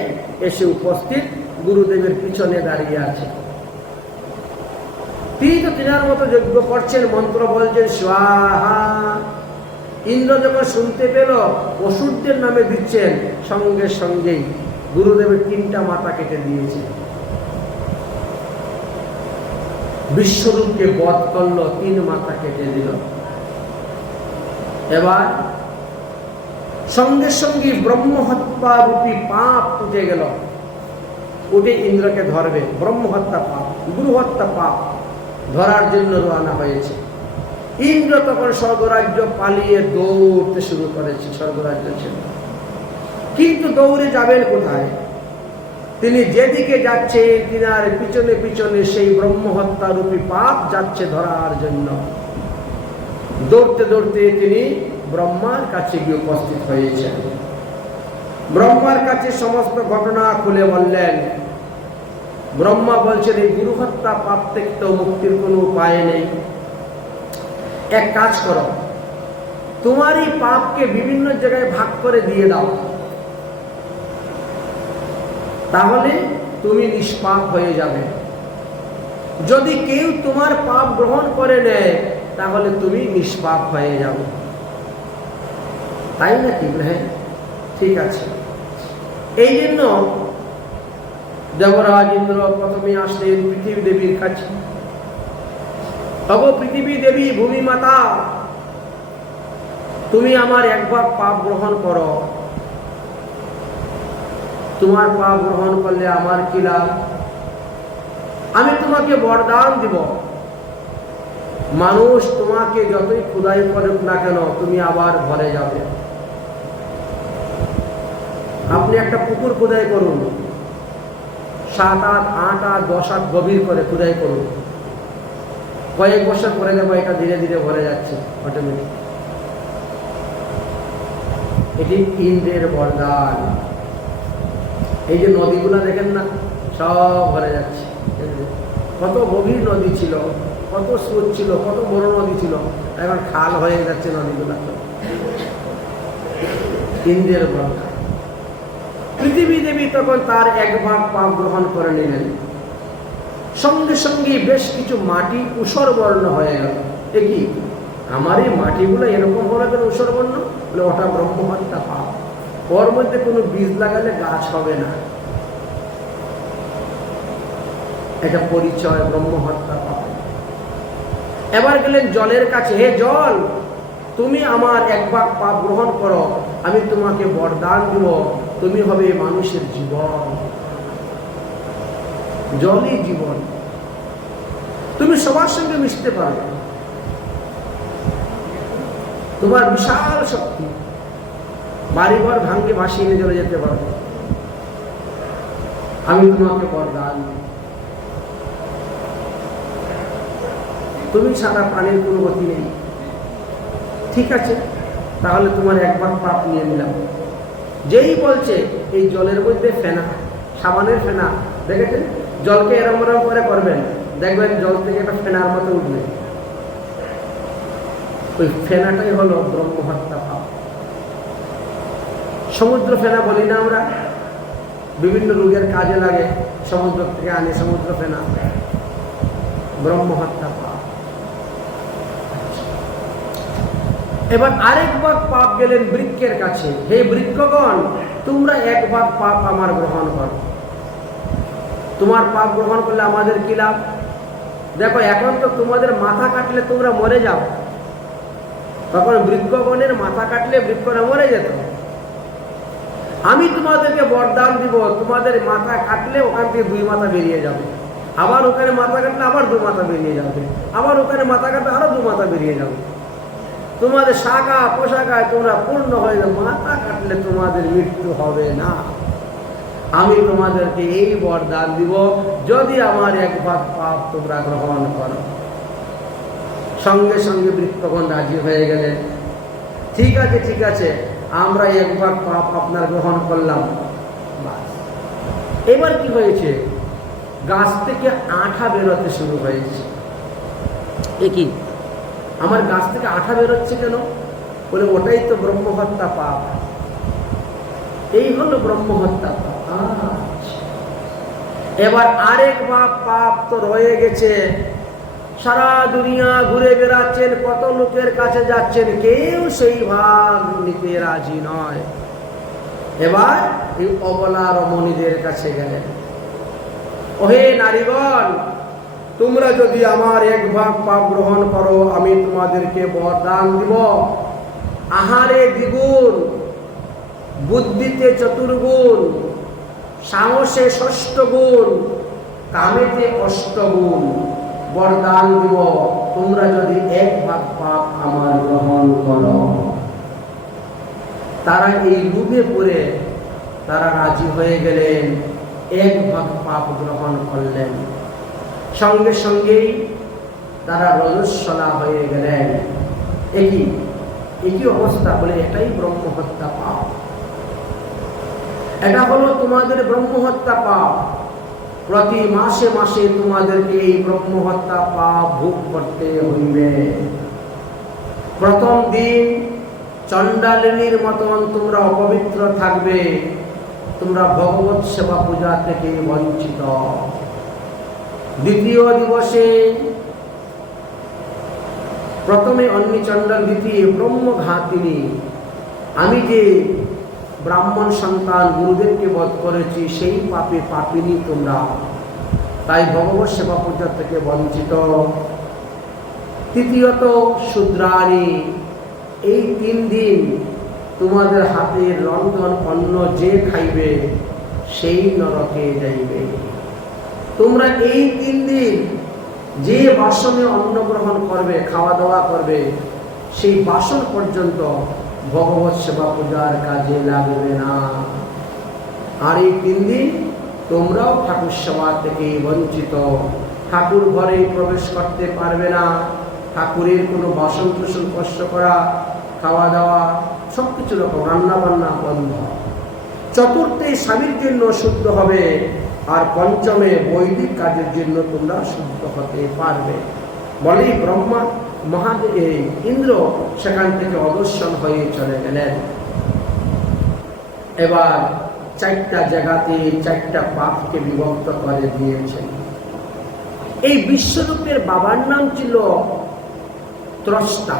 এসে উপস্থিত গুরুদেবের পিছনে দাঁড়িয়ে আছে। তিনি তো তিনার মতো যজ্ঞ করছেন, মন্ত্র বলছেন স্বাহা। ইন্দ্র যখন শুনতে পেল অসুরদের নামে দিচ্ছেন, সঙ্গে সঙ্গেই গুরুদেবের 3টা মাথা কেটে দিয়েছে। বিশ্বরূপকে বধ করল, 3 মাথা কেটে দিল। এবার সঙ্গে সঙ্গে ব্রহ্মহত্যা রূপী পাপ উঠে গেল, উঠে ইন্দ্রকে ধরবে। ব্রহ্মহত্যা পাপ, গুরুহত্যা পাপ ধরার জন্য রওনা হয়েছে। ইন্দ্র তখন স্বর্গরাজ্য পালিয়ে দৌড়তে শুরু করেছে, স্বর্গরাজ্য ছিল। কিন্তু দৌড়ে যাবেন কোথায়? তিনি যেদিকে যাচ্ছে তিনার পিছনে পিছনে সেই ব্রহ্মহত্যা রূপী পাপ যাচ্ছে ধরার জন্য। দৌড়তে দৌড়তে তিনি ব্রহ্মার কাছে গিয়ে উপস্থিত হয়েছেন। ব্রহ্মার কাছে সমস্ত ঘটনা খুলে বললেন। ব্রহ্মা বলছেন এই গুরুহত্যা পাপ থেকে তো মুক্তির কোনো উপায় নেই। এক কাজ করো, তোমার এই পাপকে বিভিন্ন জায়গায় ভাগ করে দিয়ে দাও, তাহলে তুমি নিষ্পাপ হয়ে যাবে। যদি কেউ তোমার পাপ গ্রহণ করে নেয় তাহলে তুমি নিষ্পাপ হয়ে যাবে। তাই নাকি? হ্যাঁ, ঠিক আছে। এই জন্য দেবরাজ ইন্দ্র প্রথমে আসলেন পৃথিবী দেবীর কাছে। পৃথিবী দেবী, ভূমি মাতা, তুমি আমার একবার পাপ গ্রহণ করো। তোমার পাপ গ্রহণ করলে আমার কি লাভ? আমি তোমাকে বরদান দিব, মানুষ তোমাকে যতই খোদাই করুক না কেন তুমি আবার ভরে যাবে। আপনি একটা পুকুর খোদাই করুন, 7 হাত, 8 হাত, 10 হাত গভীর করে খোদাই করুন, কয়েক বছর পরে যাবো এটা ধীরে ধীরে ভরে যাচ্ছে অটোমেটিক। এটি ইন্দ্রের বরদান। এই যে নদীগুলা দেখেন না, সব ভরে যাচ্ছে। কত গভীর নদী ছিল, কত স্রোত ছিল, কত বড় নদী ছিল, এখন খাল হয়ে যাচ্ছে নদীগুলো। ইন্দ্রের বরকত। পৃথিবী দেবী তখন তার এক ভাগ পাপ গ্রহণ করে নিলেন। সঙ্গে সঙ্গে বেশ কিছু মাটি ঊষর বর্ণ হয়ে গেল। কি আমার এই মাটিগুলো এরকম হলো কেন ঊষর বর্ণ? বলে ওটা ব্রহ্মহত্যা পাপ। ওর মধ্যে কোনো বীজ লাগালে গাছ হবে না, এটা পরিচয় ব্রহ্মহত্যা পাপ। এবার গেলেন জলের কাছে, হে জল, তুমি আমার এক ভাগ পাপ গ্রহণ করো, আমি তোমাকে বরদান দিব, তুমি হবে মানুষের জীবন। জলই জীবন, তুমি সবার সঙ্গে মিশতে পারবে, তোমার বিশাল শক্তি, বাড়িঘর ভাঙ্গে ভাসিয়ে নিয়ে চলে যেতে পারবে, আমি তোমাকে বরদান। তুমি ছাড়া প্রাণীর কোনো গতি নেই, ঠিক আছে, তাহলে তোমার এক ভাগ পাপ নিয়ে নিলাম। যেই বলছে এই জলের মধ্যে ফেনা, সাবানের ফেনা, দেখেছেন? জলকে এরম এরম করে করবেন, দেখবেন জল থেকে একটা ফেনার মতো উঠবে, ওই ফেনাটাই হলো ব্রহ্মহত্যা পাপ। সমুদ্র ফেনা বলি না আমরা, বিভিন্ন রোগের কাজে লাগে, সমুদ্র থেকে আনে সমুদ্র ফেনা, ব্রহ্মহত্যা পাপ। এবার আরেক ভাগ পাপ গেলেন বৃক্ষের কাছে, হে বৃক্ষগণ, তোমরা এক ভাগ পাপ আমার গ্রহণ করো। তোমার পাপ গ্রহণ করলে আমাদের কি লাভ? দেখো এখন তো তোমাদের মাথা কাটলে তোমরা মরে যাও, তখন বৃক্ষগণের মাথা কাটলে বৃক্ষরা মরে যেত। আমি তোমাদেরকে বরদান দিব, তোমাদের মাথা কাটলে ওখান থেকে 2 মাথা বেরিয়ে যাবে, আবার ওখানে মাথা কাটলে আবার 2 মাথা বেরিয়ে যাবে, আবার ওখানে মাথা কাটলে আরো 2 মাথা বেরিয়ে যাবে। তোমাদের শাখা পোশাকায় তোমরা পূর্ণ হয়ে যাবে, মাথা কাটলে তোমাদের মৃত্যু হবে না। আমি তোমাদেরকে এই বরদান দিব, যদি আমার এক ভাগ পাপ তোমরা গ্রহণ করো। সঙ্গে সঙ্গে বৃক্ষগণ রাজি হয়ে গেলেন, ঠিক আছে ঠিক আছে, আমরা এক ভাগ পাপ আপনার গ্রহণ করলাম। এবার কি হয়েছে? গাছ থেকে আঠা বেরোতে শুরু হয়েছে। এ কি, আমার গাছ থেকে আঠা বেরোচ্ছে কেন? বলে ওটাই তো ব্রহ্মহত্যা পাপ, এই হলো ব্রহ্মহত্যা পাপ। এবার আরেক ভাগ পাপ তো রয়ে গেছে, সারা দুনিয়া ঘুরে বেড়াচ্ছেন, কত লোকের কাছে যাচ্ছেন, কেউ সেই ভাগ নিতে রাজি নয়। এবার এই অবলা রমণীদের কাছে গেলেন, ওহে নারীগণ, তোমরা যদি আমার এক ভাগ পাপ গ্রহণ করো, আমি তোমাদেরকে বরদান দিব, আহারে দ্বিগুণ, বুদ্ধিতে 4 গুণ, সাহসে 6 গুণ, কামেতে 8 গুণ বরদান দিব, তোমরা যদি এক ভাগ পাপ আমার গ্রহণ করো। তারা এই লোভে পড়ে তারা রাজি হয়ে গেলেন, এক ভাগ পাপ গ্রহণ করলেন। সঙ্গে সঙ্গেই তারা রজস্বলা হয়ে গেলেন। একই অবস্থা, বলে এটাই ব্রহ্মহত্যা পাপ, এটা হলো তোমাদের ব্রহ্মহত্যা পাপ। প্রতি মাসে মাসে তোমাদেরকে এই ব্রহ্মহত্যা পাপ ভোগ করতে হইবে। প্রথম দিন চণ্ডালিনীর মতন তোমরা অপবিত্র থাকবে, তোমরা ভগবত সেবা পূজা থেকে বঞ্চিত। দ্বিতীয় দিবসে প্রথমে অন্নি চণ্ডাল, দ্বিতীয় ব্রহ্মঘাতিনী, আমি যে ব্রাহ্মণ সন্তান গুরুদেবকে বধ করেছি, সেই পাপে পাপিনী তোমরা, তাই ভগবত সেবা পূজা থেকে বঞ্চিত। তৃতীয়ত শূদ্রাণী, এই 3 দিন তোমাদের হাতের রন্ধন অন্ন যে খাইবে সেই নরকে যাইবে। তোমরা এই 3 দিন যে বাসনে অন্ন গ্রহণ করবে, খাওয়া দাওয়া করবে, সেই বাসন পর্যন্ত ভগবত সেবা পূজার কাজে লাগবে না। আর এই 3 দিন তোমরাও ঠাকুর সেবা থেকে বঞ্চিত, ঠাকুর ঘরে প্রবেশ করতে পারবে না, ঠাকুরের কোনো বাসন কুসন স্পর্শ করা, খাওয়া দাওয়া সবকিছু রকম রান্না বান্না বন্ধ। চতুর্থে স্বামীর জন্য শুদ্ধ হবে, আর পঞ্চমে বৈদিক কাজের জন্য তোমরা শুদ্ধ হতে পারবে। বলেই ব্রহ্মা ইন্দ্র সেখান থেকে অদর্শন হয়ে চলে গেলেন। এবার 4টা জায়গাতে 4টা পাপকে বিভক্ত করে দিয়েছেন। এই বিশ্বরূপের বাবার নাম ছিল ত্রষ্টা।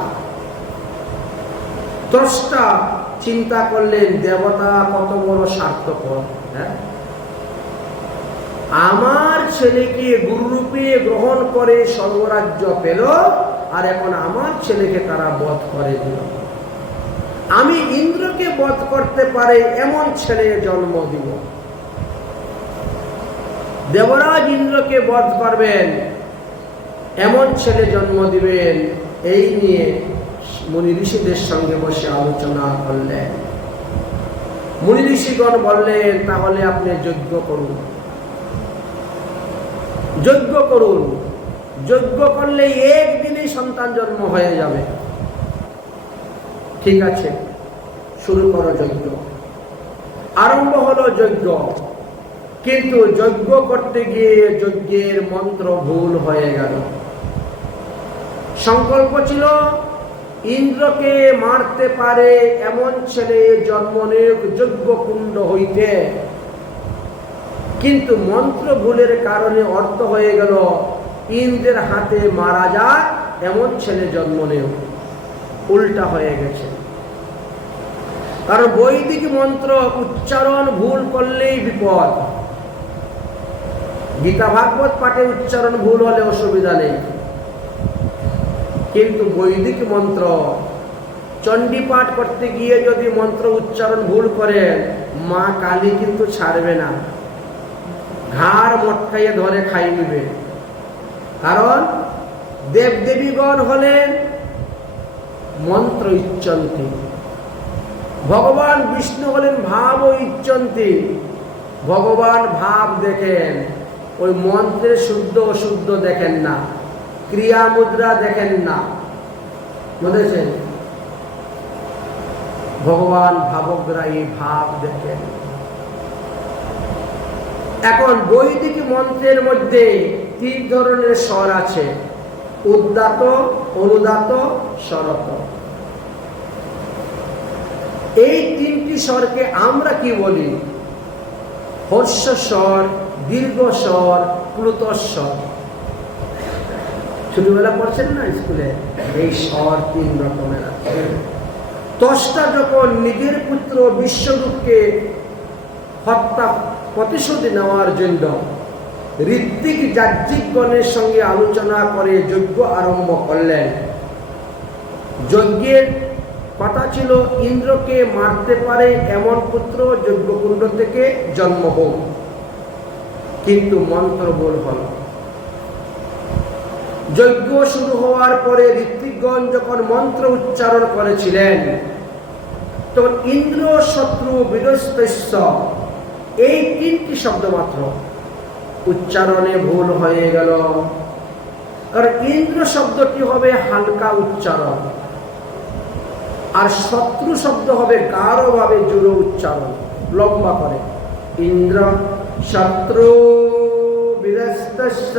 ত্রষ্টা চিন্তা করলেন দেবতা কত বড় স্বার্থপর, হ্যাঁ, আমার ছেলেকে গুরুরূপে গ্রহণ করে স্বর্গরাজ্য পেল, আর এখন আমার ছেলেকে তারা বধ করে দিল। আমি ইন্দ্রকে বধ করতে পারে এমন ছেলে জন্ম দিব। দেবরাজ ইন্দ্রকে বধ করবেন এমন ছেলে জন্ম দিবেন। এই নিয়ে মুনি ঋষিদের সঙ্গে বসে আলোচনা করলেন। মুনি ঋষিগণ বললেন, তাহলে আপনি যজ্ঞ করুন, যজ্ঞ করুন। যজ্ঞ করলে একদিনেই সন্তান জন্ম হয়ে যাবে। ঠিক আছে, শুরু করো যজ্ঞ। আরম্ভ হলো যজ্ঞ, কিন্তু যজ্ঞ করতে গিয়ে যজ্ঞের মন্ত্র ভুল হয়ে গেল। সংকল্প ছিল ইন্দ্রকে মারতে পারে এমন ছেলে জন্ম নেক যজ্ঞ কুণ্ড হইতে, কিন্তু মন্ত্র ভুলের কারণে অর্থ হয়ে গেল ইন্দ্রের হাতে মারা যায় এমন ছেলে জন্ম নেও। উল্টা হয়ে গেছে। কারণ বৈদিক মন্ত্র উচ্চারণ ভুল করলেই বিপদ। গীতা ভাগবত পাঠে উচ্চারণ ভুল হলে অসুবিধা নেই, কিন্তু বৈদিক মন্ত্র চণ্ডী পাঠ করতে গিয়ে যদি মন্ত্র উচ্চারণ ভুল করে, মা কালী কিন্তু ছাড়বে না, ঘাড় মটকাইয়ে ধরে খাই নিবে। কারণ দেবদেবীগণ হলেন মন্ত্র ইচ্ছন্তি, ভগবান বিষ্ণু হলেন ভাব ইচ্ছন্তি। ভগবান ভাব দেখেন, ওই মন্ত্রের শুদ্ধ অশুদ্ধ দেখেন না, ক্রিয়া মুদ্রা দেখেন না, বুঝেছেন? ভগবান ভাবগ্রাহী, ভাব দেখেন। এখন বৈদিক মন্ত্রের মধ্যে 3 ধরনের স্বর আছে, উদ্দাত, অনুদাত, স্বরত। এই 3টি স্বরকে আমরা কি বলি? হর্ষ স্বর, দীর্ঘ স্বর, প্লুত স্বর। ছোটবেলা পড়ছেন না স্কুলে? এই স্বর 3 রকমের আছে। ত্বষ্টা যখন নিজের পুত্র বিশ্বরূপকে হত্যা প্রতিশোধ নেওয়ার জন্য ঋত্বিক যাজ্ঞিকগণের সঙ্গে আলোচনা করে যজ্ঞ আরম্ভ করলেন। যজ্ঞের কথা ছিল ইন্দ্রকে মারতে পারে এমন পুত্র যজ্ঞকুণ্ড থেকে জন্ম হোক, কিন্তু মন্ত্র ভুল হল। যজ্ঞ শুরু হওয়ার পরে ঋত্বিকগণ যখন মন্ত্র উচ্চারণ করেছিলেন, তখন ইন্দ্র শত্রু বিরস্তস্য এই 3টি শব্দ মাত্র উচ্চারণে ভুল হয়ে গেল। কারণ ইন্দ্র শব্দটি হবে হালকা উচ্চারণ, আর শত্রু শব্দ হবে গাঢ় ভাবে জোরে উচ্চারণ, লম্বা করে। ইন্দ্র শত্রু বিরস্তস্য।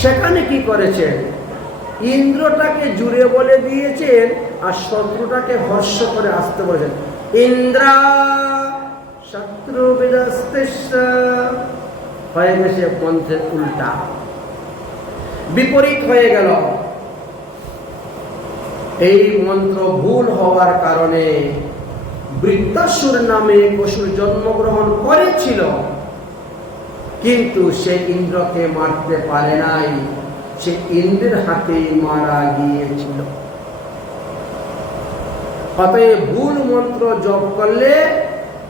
সেখানে কি করেছেন? ইন্দ্রটাকে জুড়ে বলে দিয়েছেন, আর শত্রুটাকে হর্ষ করে আসতে বলেছেন। ইন্দ্র শত্রু বিরস্তস্য হয়ে গেছে মন্ত্রের উল্টা, বিপরীত হয়ে গেল। এই মন্ত্র ভুল হওয়ার কারণে বৃত্তাসুর নামে অসুর জন্মগ্রহণ করেছিল, কিন্তু সে ইন্দ্রকে মারতে পারে নাই, সে ইন্দ্রের হাতে মারা গিয়েছিল। অতএব ভুল মন্ত্র জপ করলে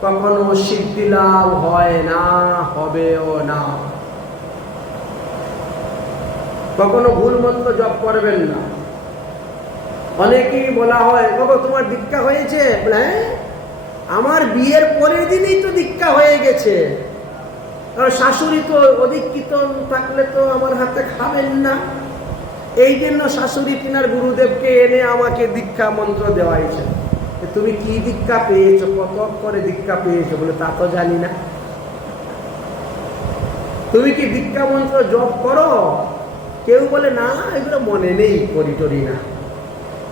কখনো সিদ্ধি লাভ হয় না, হবেও না। কখনো ভুল মন্ত্র জপ করবেন না। অনেকেই বলা হয়, বাবা তোমার দীক্ষা হয়েছে? হ্যাঁ, আমার বিয়ের পরের দিনই তো দীক্ষা হয়ে গেছে। কারণ শাশুড়ি তো অধিক কীর্তন থাকলে তো আমার হাতে খাবেন না, এই জন্য শাশুড়ি কিনার গুরুদেবকে এনে আমাকে দীক্ষা মন্ত্র দেওয়াইছে। তুমি কি দীক্ষা পেয়েছো, কত করে দীক্ষা পেয়েছো? বলে তা তো জানি না। তুমি কি দীক্ষা মন্ত্র জপ করো? কেউ বলে না, এগুলো মনে নেই, করি টরি না।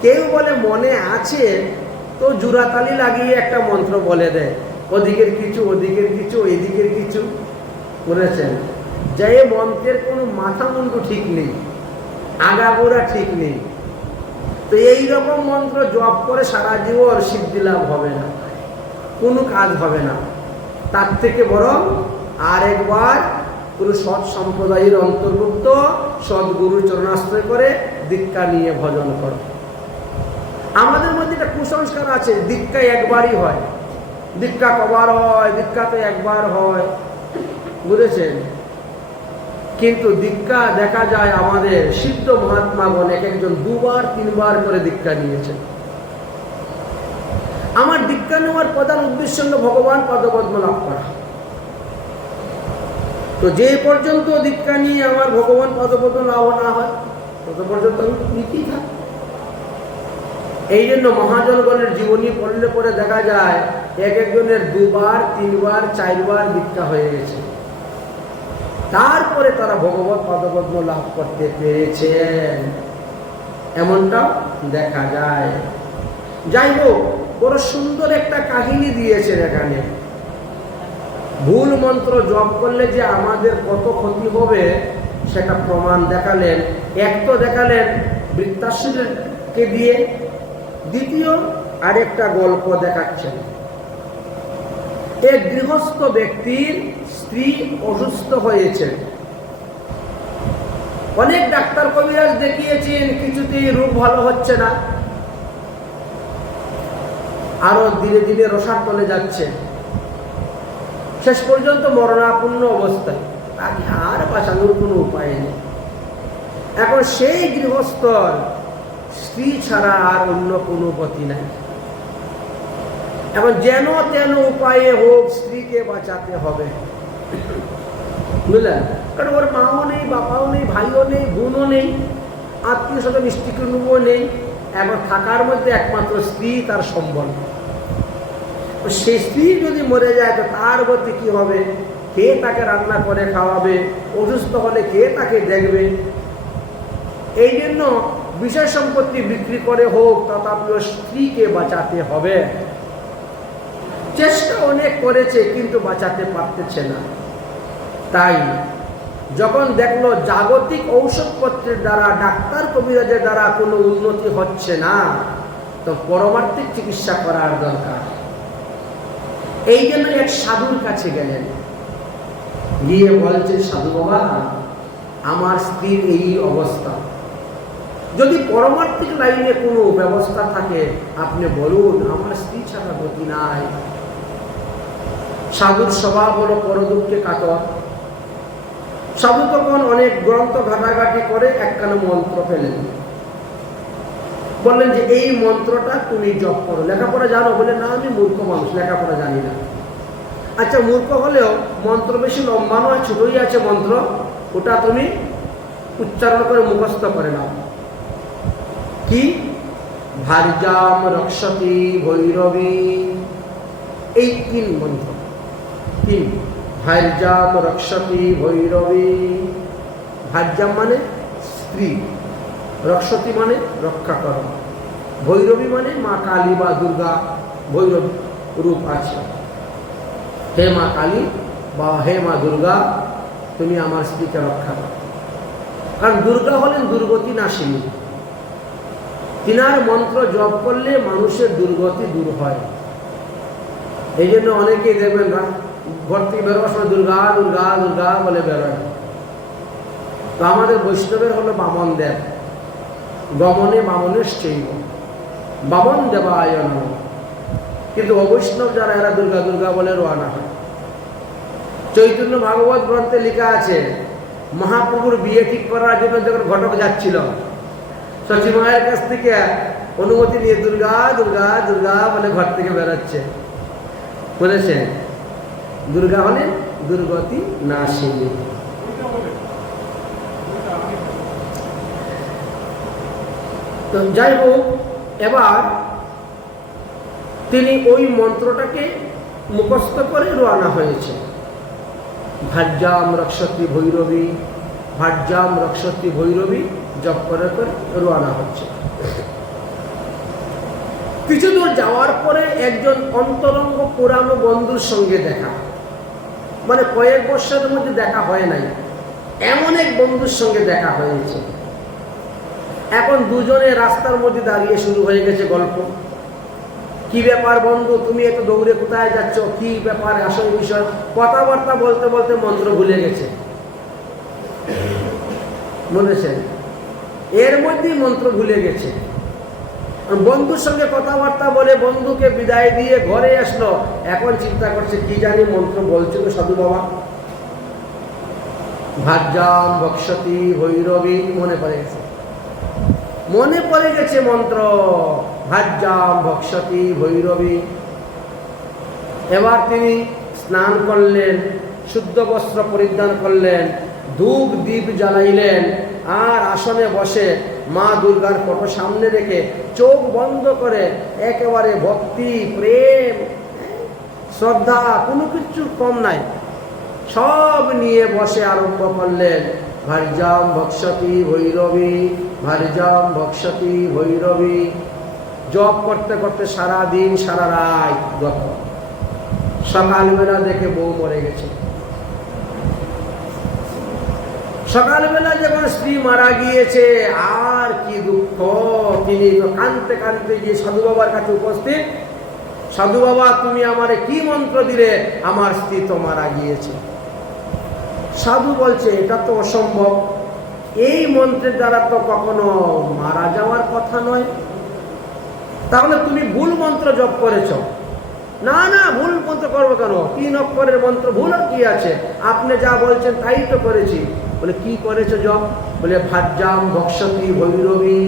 কেউ বলে মনে আছে, তো জুরাতালি লাগিয়ে একটা মন্ত্র বলে দেয়, ওদিকের কিছু, ওদিকের কিছু, এদিকের কিছু, বলেছেন। যে মন্ত্রের কোনো মাথা মুন্ডু ঠিক নেই, আগাগোড়া ঠিক নেই। তো এইরকম মন্ত্র জপ করে সারা জীবন সিদ্ধি লাভ হবে না, কোনো কাজ হবে না। তার থেকে বরং আরেকবার পুরো সৎ সম্প্রদায়ের অন্তর্ভুক্ত সদ্গুরু চরণাশ্রয় করে দীক্ষা নিয়ে ভজন করো। আমাদের মধ্যে একটা কুসংস্কার আছে, দীক্ষা একবারই হয়। দীক্ষা কবার হয়? দীক্ষা তো একবার হয়, বুঝেছেন? কিন্তু দীক্ষা দেখা যায় আমাদের সিদ্ধ মহাত্মাগণ এক একজন 2 বার 3 বার করে দীক্ষা নিয়েছেন। আমার দীক্ষা নেওয়ার প্রধান উদ্দেশ্য হল ভগবান পদপদ্ম লাভ করা। তো যে পর্যন্ত দীক্ষা নিয়ে আমার ভগবান পদপদ্ম লাভ না হয়, তত পর্যন্ত আমি নীতি থাক। এই জন্য মহাজনগণের জীবনী পড়লে পরে দেখা যায় এক একজনের 2 বার 3 বার 4 বার দীক্ষা হয়ে গেছে, তারপরে তারা ভগবত পদপদ্ম লাভ করতে পেরেছেন, এমনটা দেখা যায়। যাই হোক, বড় সুন্দর একটা কাহিনী দিয়েছেন এখানে। ভুল মন্ত্র জপ করলে যে আমাদের কত ক্ষতি হবে সেটা প্রমাণ দেখালেন। এক তো দেখালেন বৃত্তাসুরকে দিয়ে, দ্বিতীয় আরেকটা গল্প দেখাচ্ছেন। এক গৃহস্থ ব্যক্তির স্ত্রী অসুস্থ হয়েছে, অনেক ডাক্তার কবিরাজ দেখিয়েছেন, কিছুতেই রোগ ভালো হচ্ছে না, আরো ধীরে ধীরে রসার তলে যাচ্ছে, শেষ পর্যন্ত মরণাপন্ন অবস্থায়, তাকে আর বাঁচানোর কোনো উপায় নেই। এখন সেই গৃহস্থর স্ত্রী ছাড়া আর অন্য কোনো গতি নাই। এখন যেন তেন উপায়ে হোক স্ত্রীকে বাঁচাতে হবে, বুঝলেন? কারণ ওর মাও নেই, বাবাও নেই, ভাইও নেই, বোনও নেই, আত্মীয় স্বজন মিষ্টি কুটুম্বও নেই। এখন থাকার মধ্যে একমাত্র স্ত্রী তার সম্বল। সেই স্ত্রী যদি মরে যায় তো তার গতি কি হবে? কে তাকে রান্না করে খাওয়াবে? অসুস্থ হলে কে তাকে দেখবে? এই জন্য বিষয় সম্পত্তি বিক্রি করে হোক তথাপি স্ত্রীকে বাঁচাতে হবে। চেষ্টা অনেক করেছে কিন্তু বাঁচাতে পারতেছে না। তাই যখন দেখলো জাগতিক ঔষধপত্রের দ্বারা, ডাক্তার কবিরাজের দ্বারা কোনো উন্নতি হচ্ছে না, তো পরমার্থিক চিকিৎসা করার দরকার। এই জন্য এক সাধুর কাছে গেলেন, গিয়ে বলছেন, সাধু বাবা, আমার স্ত্রীর এই অবস্থা, যদি পরমার্থিক লাইনে কোনো ব্যবস্থা থাকে আপনি বলুন, আমার স্ত্রী ছাড়া গতি নাই। সাধুর স্বভাব হলো পরদুঃখে কাতর। সাধু তখন অনেক গ্রন্থ ঘাটাঘাটি করে একখানা মন্ত্র পেলেন, বললেন যে এই মন্ত্রটা তুমি জপ করো। লেখাপড়া জানো? বলে না, আমি মূর্খ মানুষ, লেখাপড়া জানি না। আচ্ছা, মূর্খ হলেও মন্ত্র বেশি লম্বা নয়, ছোটই আছে মন্ত্র, ওটা তুমি উচ্চারণ করে মুখস্থ করে নাও। কি? ভার্যাম রক্ষতি ভৈরবী, এই 3 মন্ত্র। 3, ভার্যাম রক্ষতি ভৈরবী। ভার্যাম মানে স্ত্রী, রক্ষতি মানে রক্ষা করো, ভৈরবী মানে মা কালী বা দুর্গা, ভৈরব রূপ আছে। হে মা কালী বা হে মা দুর্গা, তুমি আমার স্ত্রীকে রক্ষা করো। কারণ দুর্গা হলেন দুর্গতি নাশিনী। তিনার মন্ত্র জপ করলে মানুষের দুর্গতি দূর হয়। এই জন্য অনেকেই দেখবেন না, ঘর থেকে বেরোবার সময় দুর্গা দুর্গা দুর্গা বলে বেরোয়। তো আমাদের বৈষ্ণবের হলো বামন দেব, গমনে বামনের চৈব, বামন দেবায় নমঃ। কিন্তু অবৈষ্ণব যারা, এরা দুর্গা দুর্গা বলে রওনা হয়। চৈতন্য ভাগবত গ্রন্থে লেখা আছে, মহাপ্রভুর বিয়ে ঠিক করার জন্য যখন ঘটক যাচ্ছিল, শচী মায়ের কাছ থেকে অনুমতি নিয়ে দুর্গা দুর্গা দুর্গা বলে ঘর থেকে বেরোচ্ছে। বলেছেন দুর্গা হলেন দুর্গতি নাশিনী। তো যাই হোক, এবার তিনি ওই মন্ত্রটাকে মুখস্থ করে রওনা হয়েছে। ভাজ্যাম রক্ষতি ভৈরবী, ভাজ্যাম রক্ষতি ভৈরবী জপ করে করে রওনা হচ্ছে। কিছু দূর যাওয়ার পরে একজন অন্তরঙ্গ পুরানো বন্ধুর সঙ্গে দেখা, মানে কয়েক বছরের মধ্যে দেখা হয় নাই, এমন এক বন্ধুর সঙ্গে দেখা হয়েছে। এখন দুজনে রাস্তার মধ্যে দাঁড়িয়ে শুরু হয়ে গেছে গল্প। কি ব্যাপার বন্ধু, তুমি এত দৌড়ে কোথায় যাচ্ছ, কি ব্যাপার, আসল বিষয়। কথাবার্তা বলতে বলতে মন্ত্র ভুলে গেছে, বলেছেন এর মধ্যেই মন্ত্র ভুলে গেছে। বন্ধুর সঙ্গে কথাবার্তা বলে বন্ধুকে বিদায় দিয়ে ঘরে আসলো। এখন চিন্তা করছে কি জানি মন্ত্র বলছে তো সাধু বাবা। ভাজ্যাম ভক্ষতি ভৈরবী মনে পড়ে গেছে, মনে পড়ে গেছে মন্ত্র, ভাজ্যাম ভক্ষতি ভৈরবী। এবার তিনি স্নান করলেন, শুদ্ধ বস্ত্র পরিধান করলেন, ধূপ দীপ জ্বালাইলেন, আর আসনে বসে মা দুর্গার ফটো সামনে রেখে চোখ বন্ধ করে একেবারে ভক্তি, প্রেম, শ্রদ্ধা, কোনো কিছু কম নাই, সব নিয়ে বসে আরম্ভ করলেন ভার্যাম ভক্ষতি ভৈরবী, ভার্যাম ভক্ষতি ভৈরবী। জপ করতে করতে সারা দিন সারা রাত গত। সকালবেলা দেখে বউ মরে গেছে। সকালবেলা যখন স্ত্রী মারা গিয়েছে, আর কি দুঃখ। তিনি কাঁদতে কাঁদতে গিয়ে সাধু বাবার কাছে উপস্থিত। সাধু বাবা, তুমি আমারে কি মন্ত্র দিলে, আমার স্ত্রী তো মারা গিয়েছে। সাধু বলছে এটা তো অসম্ভব, এই মন্ত্রের দ্বারা তো কখনো মারা যাওয়ার কথা নয়, তাহলে তুমি ভুল মন্ত্র জপ করেছ। না না, ভুল মন্ত্র করবো কেন, 3 অক্ষরের মন্ত্র, ভুল আর কি আছে, আপনি যা বলছেন তাই তো করেছি। বলে কি করেছো জপ? বলে ভাজ্যাম ভক্ষতি ভৈরবী।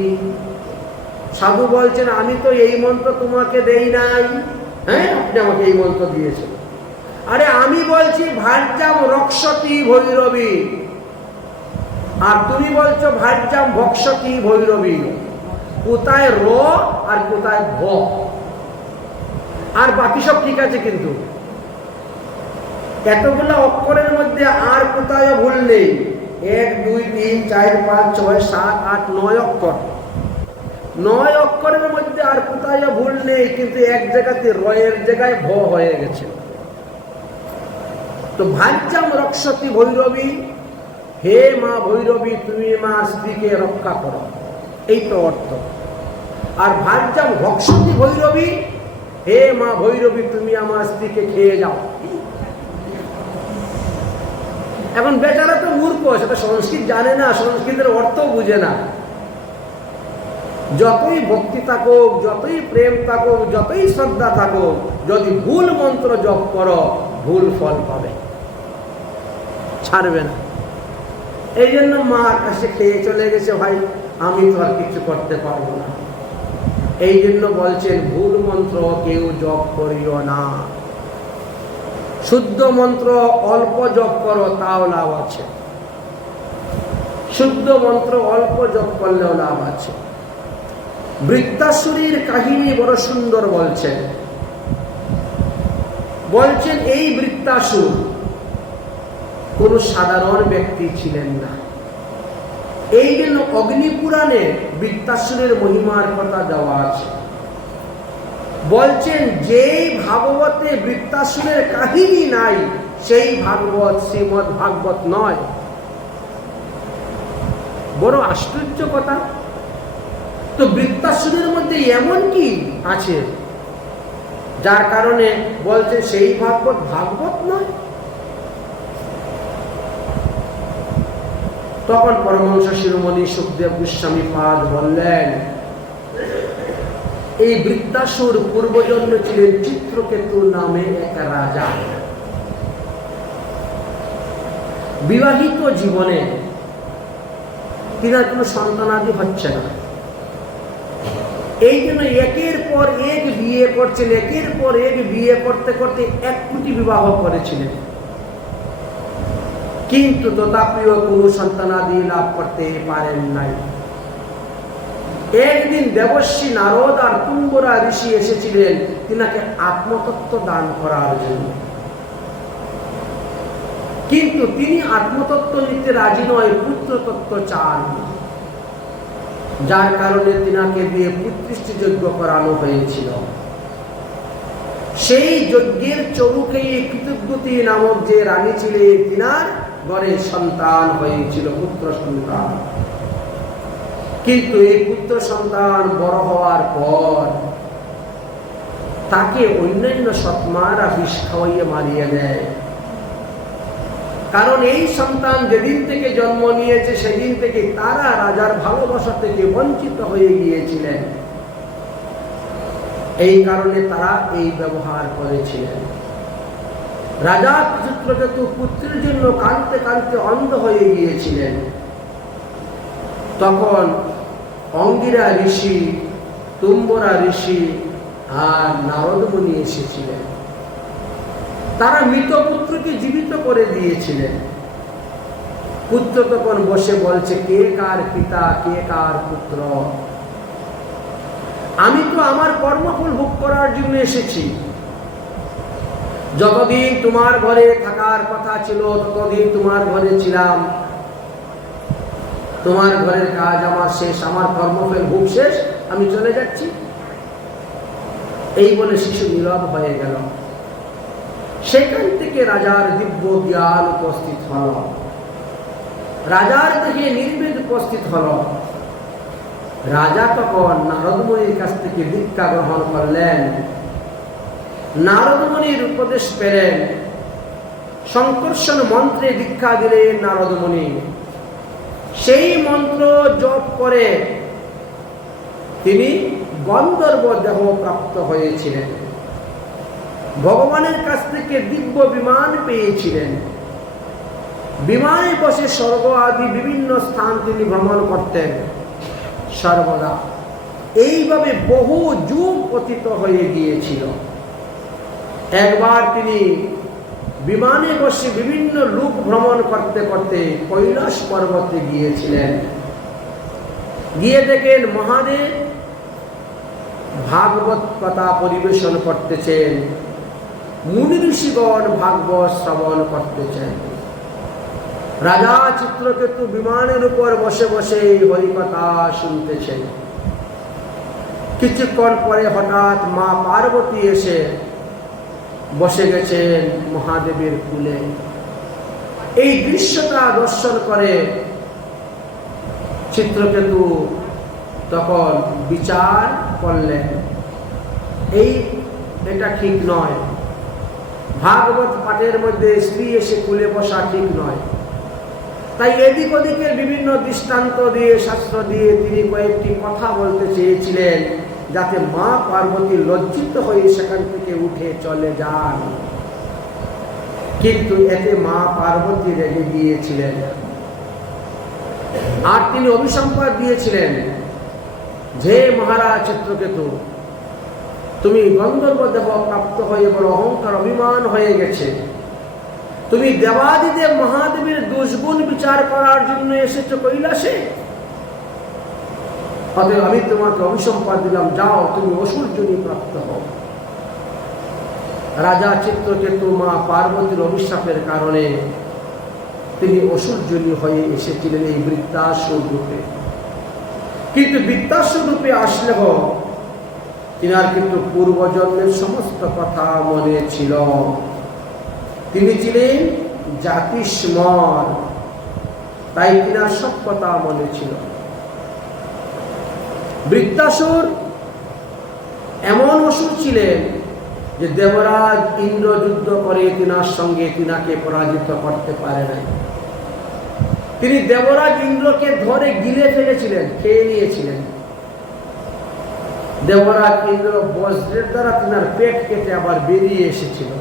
সাধু বলছেন আমি তো এই মন্ত্র তোমাকে দেই নাই। হ্যাঁ, আপনি আমাকে এই মন্ত্র দিয়েছেন। আরে আমি বলছি ভাজ্যাম রক্ষতি ভৈরবী, আর তুমি বলছো ভাজ্যাম ভক্ষতি ভৈরবী। কোথায় র আর কোথায় ভ, আর বাকি সব ঠিক আছে, কিন্তু এতগুলো অক্ষরের মধ্যে আর কোথায় ভুল নেই। 1 2 3 4 5 6 7 8 9 অক্ষর, 9 অক্ষরের মধ্যে আর কোথায় ভুল নেই, কিন্তু এক জায়গাতে র এর জায়গায় ভ হয়ে গেছে। তো ভাজ্যাম রক্ষতি ভৈরবী, হে মা ভৈরবী, তুমি মা স্ত্রীকে রক্ষা করো, এই তো অর্থ। আর ভাজ্যাম ভক্ষতি ভৈরবী, হে মা ভৈরবী, তুমি আমার স্ত্রীকে খেয়ে যাও। এখন বেচারা তো মূর্খ, সেটা সংস্কৃত জানে না, সংস্কৃতের অর্থ বুঝে না। যতই ভক্তি থাকুক, যতই প্রেম থাকুক, যতই শ্রদ্ধা থাকুক, যদি ভুল মন্ত্র জপ করো ভুল ফল পাবে, ছাড়বে না। এই জন্য মার কাছে খেয়ে চলে গেছে, ভাই আমি তো আর কিছু করতে পারবো না। এই জন্য বলছেন ভুল মন্ত্র কেউ জপ করিও না, শুদ্ধ মন্ত্র অল্প জপ করো, তাও লাভ আছে। শুদ্ধ মন্ত্র অল্প জপ করলেও লাভ আছে। বৃত্তাসুরীর কাহিনী বড় সুন্দর বলছেন। বলছেন এই বৃত্তাসুর কোন সাধারণ ব্যক্তি ছিলেন না। এই জন্য অগ্নিপুরাণে বৃত্তাসুরের মহিমার কথা দেওয়া আছে। বলছেন যেই ভাগবতে বৃত্তাসুরের কাহিনী নাই, সেই ভাগবত শ্রীমদ ভাগবত নয়। বড় আশ্চর্য কথা। তো বৃত্তাসুরের মধ্যে এমন কি আছে যার কারণে বলছে সেই ভাগবত ভাগবত নয়? তখন পরমহংস শিরোমণি সুখদেব গোস্বামী পাদ বললেন, এই বৃত্তাসুর পূর্বজন্মে ছিলেন চিত্রকেতু নামে এক রাজা। বিবাহিত জীবনে তিনার কোনো সন্তানাদি হচ্ছে না। এই জন্য একের পর এক বিয়ে করছেন, একের পর এক বিয়ে করতে করতে 1 কোটি বিবাহ করেছিলেন, কিন্তু তথাপিও কোনো সন্তানাদি লাভ করতে পারেন নাই। একদিন দেবর্ষী নারদ আর তুঙ্গরা ঋষি এসেছিলেন তিনাকে আত্মতত্ত্ব দান করার জন্য। কিন্তু তিনি আত্মতত্ত্ব নিতে রাজি নয়, পুত্রতত্ত্ব চান, যার কারণে তিনাকে দিয়ে পুত্রিষ্টি যজ্ঞ করানো হয়েছিল। সেই যজ্ঞের চরুকে কৃতজ্ঞতী নামক যে রানী ছিলেন, তিনার ঘরে সন্তান হয়েছিল, পুত্র সন্তান। কিন্তু এই পুত্র সন্তান বড় হওয়ার পর তাকে অন্যান্য সৎমারা বিষ খাওয়াইয়ে মারিয়ে দেয়। কারণ এই সন্তান যেদিন থেকে জন্ম নিয়েছে সেদিন থেকে তারা রাজার ভালোবাসা থেকে বঞ্চিত হয়ে গিয়েছিলেন। এই কারণে তারা এই ব্যবহার করেছিলেন। রাজা চিত্রকেতু পুত্রের জন্য কাঁদতে কাঁদতে অন্ধ হয়ে গিয়েছিলেন। তখন অঙ্গিরা ঋষি, তুম্বরা ঋষি আর নারদ মুনি এসেছিলেন। তারা মৃত পুত্রকে জীবিত করে দিয়েছিলেন। পুত্র তখন বসে বলছে, কে কার পিতা, কে কার পুত্র? আমি তো আমার কর্মফল ভোগ করার জন্য এসেছি। যতদিন তোমার ঘরে থাকার কথা ছিল ততদিন তোমার ঘরে ছিলাম। তোমার ঘরের কাজ আমার শেষ, আমার কর্মফল ভোগ শেষ, আমি চলে যাচ্ছি। এই বলে শিশু নীরব হয়ে গেল। সেখান থেকে রাজার দিব্য জ্ঞান উপস্থিত হল। রাজার থেকে নির্বেদ উপস্থিত হল। রাজা তখন নারদ মুনির কাছ থেকে দীক্ষা গ্রহণ করলেন। নারদ মুনির উপদেশ পেলেন। সংকর্ষণ মন্ত্রে দীক্ষা দিলেন নারদ মুনি। সেই মন্ত্র জপ করে তিনি গন্ধর্ব দেহ প্রাপ্ত হয়েছিলেন। ভগবানের কাছ থেকে দিব্য বিমান পেয়েছিলেন। বিমানে বসে স্বর্গ আদি বিভিন্ন স্থান তিনি ভ্রমণ করতেন সর্বদা। এইভাবে বহু যুগ অতীত হয়ে গিয়েছিল। একবার তিনি বিমানে বসে বিভিন্ন লোক ভ্রমণ করতে করতে কৈলাস পর্বতে গিয়েছিলেন। গিয়ে দেখেন মহাদেব ভাগবত কথা পরিবেশন করতেছেন, মুনি ঋষিগণ ভাগবত শ্রবণ করতেছেন। রাজা চিত্রকেতু বিমানের উপর বসে বসে হরিকথা শুনতেছেন। কিছুক্ষণ পরে হঠাৎ মা পার্বতী এসে বসে গেছেন মহাদেবের কুলে। এই দৃশ্যটা দর্শন করে চিত্রকেতু তখন বিচার করলেন, এটা ঠিক নয়। ভাগবত পাঠের মধ্যে স্ত্রী এসে কুলে বসা ঠিক নয়। তাই এদিক ওদিকের বিভিন্ন দৃষ্টান্ত দিয়ে, শাস্ত্র দিয়ে তিনি কয়েকটি কথা বলতে চেয়েছিলেন, যাতে মা পার্বতী লজ্জিত হয়ে সেখান থেকে উঠে চলে যান। কিন্তু এতে মা পার্বতী রেগে গিয়েছিলেন। আর তিনি অভিসম্পাদ দিয়েছিলেন, যে মহারাজ চিত্রকেতু, তুমি গন্ধর্ব দেহ প্রাপ্ত হয়ে বড় অহংকার অভিমান হয়ে গেছে। তুমি দেবাদিদেব মহাদেবের দুষ্গুণ বিচার করার জন্য এসেছো কৈলাসে। অতএব আমি তোমাকে অভিসম্পাদ দিলাম, যাও তুমি অসুর যোনি প্রাপ্ত হও। রাজা চিত্রকেতু মা পার্বতীর অভিশাপের কারণে তিনি অসুর যোনি হয়ে এসেছিলেন এই বৃত্তাসুর রূপে। কিন্তু বৃত্তাসুর রূপে আসলেও তিনার কিন্তু পূর্বজন্মের সমস্ত কথা মনে ছিল। তিনি ছিলেন জাতিস্মর, তাই তিনার সব কথা মনে ছিল। বৃত্তাসুর এমন অসুর ছিলেন যে দেবরাজ ইন্দ্র যুদ্ধ করে তিনার সঙ্গে তিনাকে পরাজিত করতে পারে নাই। তিনি দেবরাজ ইন্দ্রকে ধরে গিলে ফেলেছিলেন, খেয়ে নিয়েছিলেন। দেবরাজ ইন্দ্র বজ্রের দ্বারা তিনার পেট কেটে আবার বেরিয়ে এসেছিল।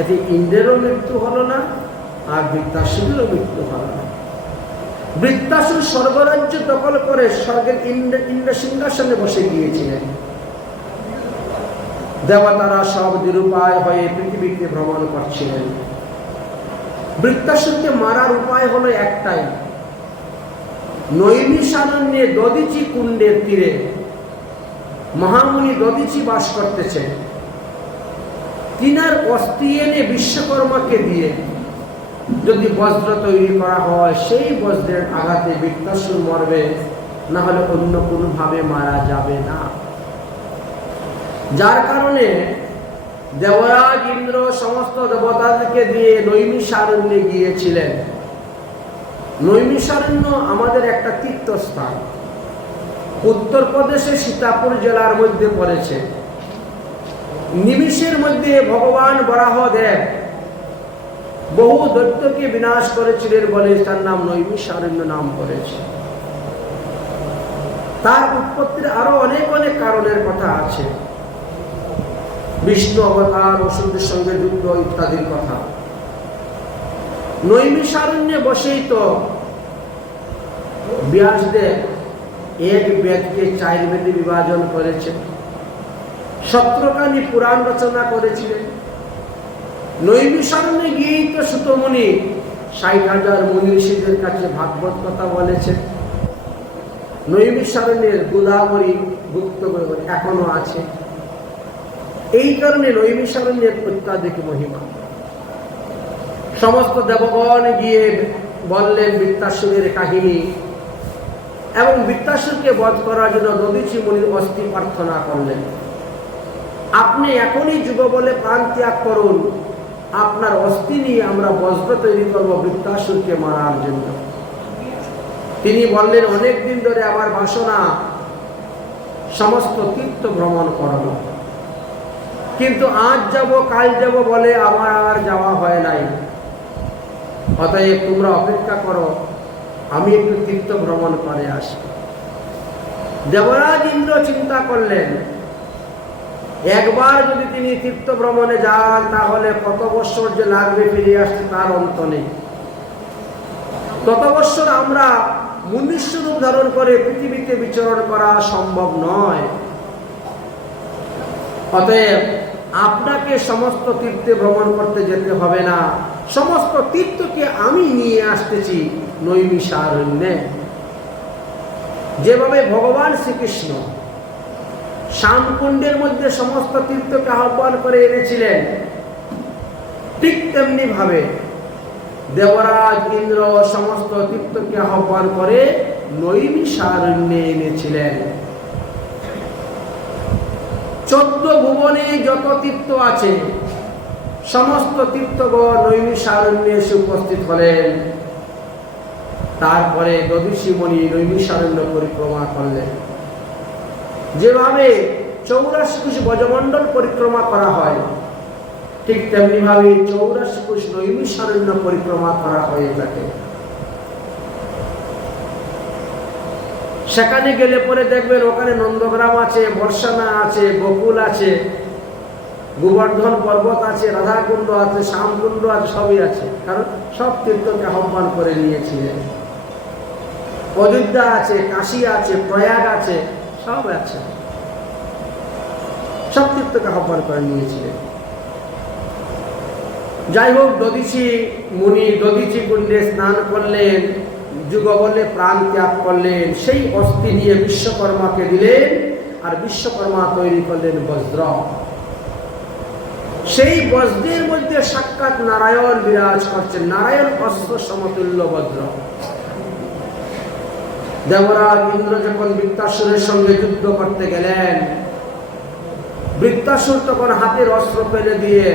এতে ইন্দ্রেরও মৃত্যু হলো না, আর বৃত্তাসুরেরও মৃত্যু হলো না। বৃত্তাসুর স্বর্গরাজ্য দখল করে স্বর্গের ইন্দ্র সিংহাসনে বসে গিয়েছিলেন। দেবতারা সব নিরুপায় হয়ে পৃথিবীতে ভ্রমণ করছিলেন। বৃত্তাসুরকে মারার উপায় হলো একটাই। নৈমিষারণ্যে দধিচি কুণ্ডের তীরে মহামুনি দধিচি বাস করতেছেন। তিনার অস্থি এনে বিশ্বকর্মাকে দিয়ে যদি বজ্র তৈরি করা হয়, সেই বজ্রের আঘাতে বৃত্তাসুর মরবে, না হলে অন্য কোনোভাবে মারা যাবে না। যার কারণে দেবরাজ ইন্দ্র সমস্ত দেবতাদেরকে দিয়ে নৈমিষারণ্যে গিয়েছিলেন। নৈমিষারণ্য আমাদের একটা তীর্থস্থান, উত্তরপ্রদেশে সীতাপুর জেলার মধ্যে পড়েছে। নিমিষের মধ্যে ভগবান বরাহদেব বহু দৈত্যকে বিনাশ করেছিলেন বলে তার নাম নৈমিষারণ্য নাম করেছে। তার উৎপত্তির আরো অনেক অনেক কারণের কথা আছে, বিষ্ণু অবতার, অসুরদের সঙ্গে যুদ্ধ ইত্যাদির কথা। নৈমিষারণ্যে বসেই তো ব্যাসদেব এক বেদকে 4 বেদে বিভাজন করেছেন, 17খানি পুরাণ রচনা করেছিলেন। নৈমিষারণ্যে গিয়েই তো সুতমুনি 60,000 মুনি ঋষিদের কাছে ভাগবত কথা বলেছেন। নৈমিষারণ্যের গোদাবরী গুপ্ত এখনো আছে। এই কারণে নৈমিষারণ্যের অত্যাধিক মহিমা। সমস্ত দেবগণ গিয়ে বললেন বৃত্তাসুরের কাহিনী এবং বৃত্তাসুরকে বধ করার জন্য দধীচি মুনির অস্থি প্রার্থনা করলেন। আপনি এখনই যুগ বলে প্রাণ ত্যাগ করুন, আপনার অস্থি নিয়ে আমরা বজ্র তৈরি করব বৃত্তাসুরকে মারার জন্য। তিনি বললেন, অনেক দিন ধরে আমার বাসনা সমস্ত তীর্থ ভ্রমণ করানো, কিন্তু আজ যাব কাল যাব বলে আমার আর যাওয়া হয় নাই। অতএব তোমরা অপেক্ষা করো, আমি একটু তীর্থ ভ্রমণ করে আসি। দেবরাজ ইন্দ্র চিন্তা করলেন, একবার যদি তিনি তীর্থ ভ্রমণে যান তাহলে কত বৎসর যে লাগবে ফিরে আসতে তার অন্ত নেই। তত বৎসর আমরা মনুষ্য রূপ ধারণ করে পৃথিবীতে বিচরণ করা সম্ভব নয়। অতএব আপনাকে সমস্ত তীর্থে ভ্রমণ করতে যেতে হবে না, সমস্ত তীর্থকে আমি নিয়ে আসতেছি নৈমিষারণ্যে। যেভাবে ভগবান শ্রীকৃষ্ণ শ্যামকুণ্ডের মধ্যে সমস্ত তীর্থকে আহ্বান করে এনেছিলেন, ঠিক তেমনি ভাবে দেবরাজ ইন্দ্র সমস্ত তীর্থকে আহ্বান করে নৈমিষারণ্যে এনেছিলেন। 14 ভুবনে যত তীর্থ আছে সমস্ত তীর্থগণ নৈমিষারণ্যে এসে উপস্থিত হলেন। তারপরে দধীচি মুনি নৈমিষারণ্য পরিক্রমা করলেন। যেভাবে 84 কোষ ব্রজমণ্ডল পরিক্রমা করা হয়, ঠিক তেমনি ভাবে 84 কোষ নৈমিষারণ্য পরিক্রমা করা হয়ে থাকে। সেখানে গেলে পরে দেখবেন ওখানে নন্দগ্রাম আছে, বর্ষানা আছে, গোকুল আছে, গোবর্ধন পর্বত আছে, রাধাকুণ্ড আছে, শ্যামকুণ্ড আছে, সবই আছে। কারণ সব তীর্থকে আহ্বান করে নিয়েছিলেন। অযোধ্যা আছে, কাশী আছে, প্রয়াগ আছে, সব আছে, সব তীর্থকে আহ্বান করে নিয়েছিলেন। যাই হোক, দধীচি মুনি দধীচি কুণ্ডে স্নান করলেন, যুগ বলে প্রাণ ত্যাগ করলেন। সেই অস্থি নিয়ে বিশ্বকর্মাকে দিলেন, আর বিশ্বকর্মা তৈরি করলেন বজ্র। সেই বজ্রের মধ্যে সাক্ষাৎ নারায়ণ বিরাজ করছেন, নারায়ণ অস্ত্র সমতুল্য বজ্র। দেবরাজ ইন্দ্র যখন বৃত্তাসুরের সঙ্গে যুদ্ধ করতে গেলেন, বৃত্তাসুর তখন হাতের অস্ত্র ফেলে দিয়ে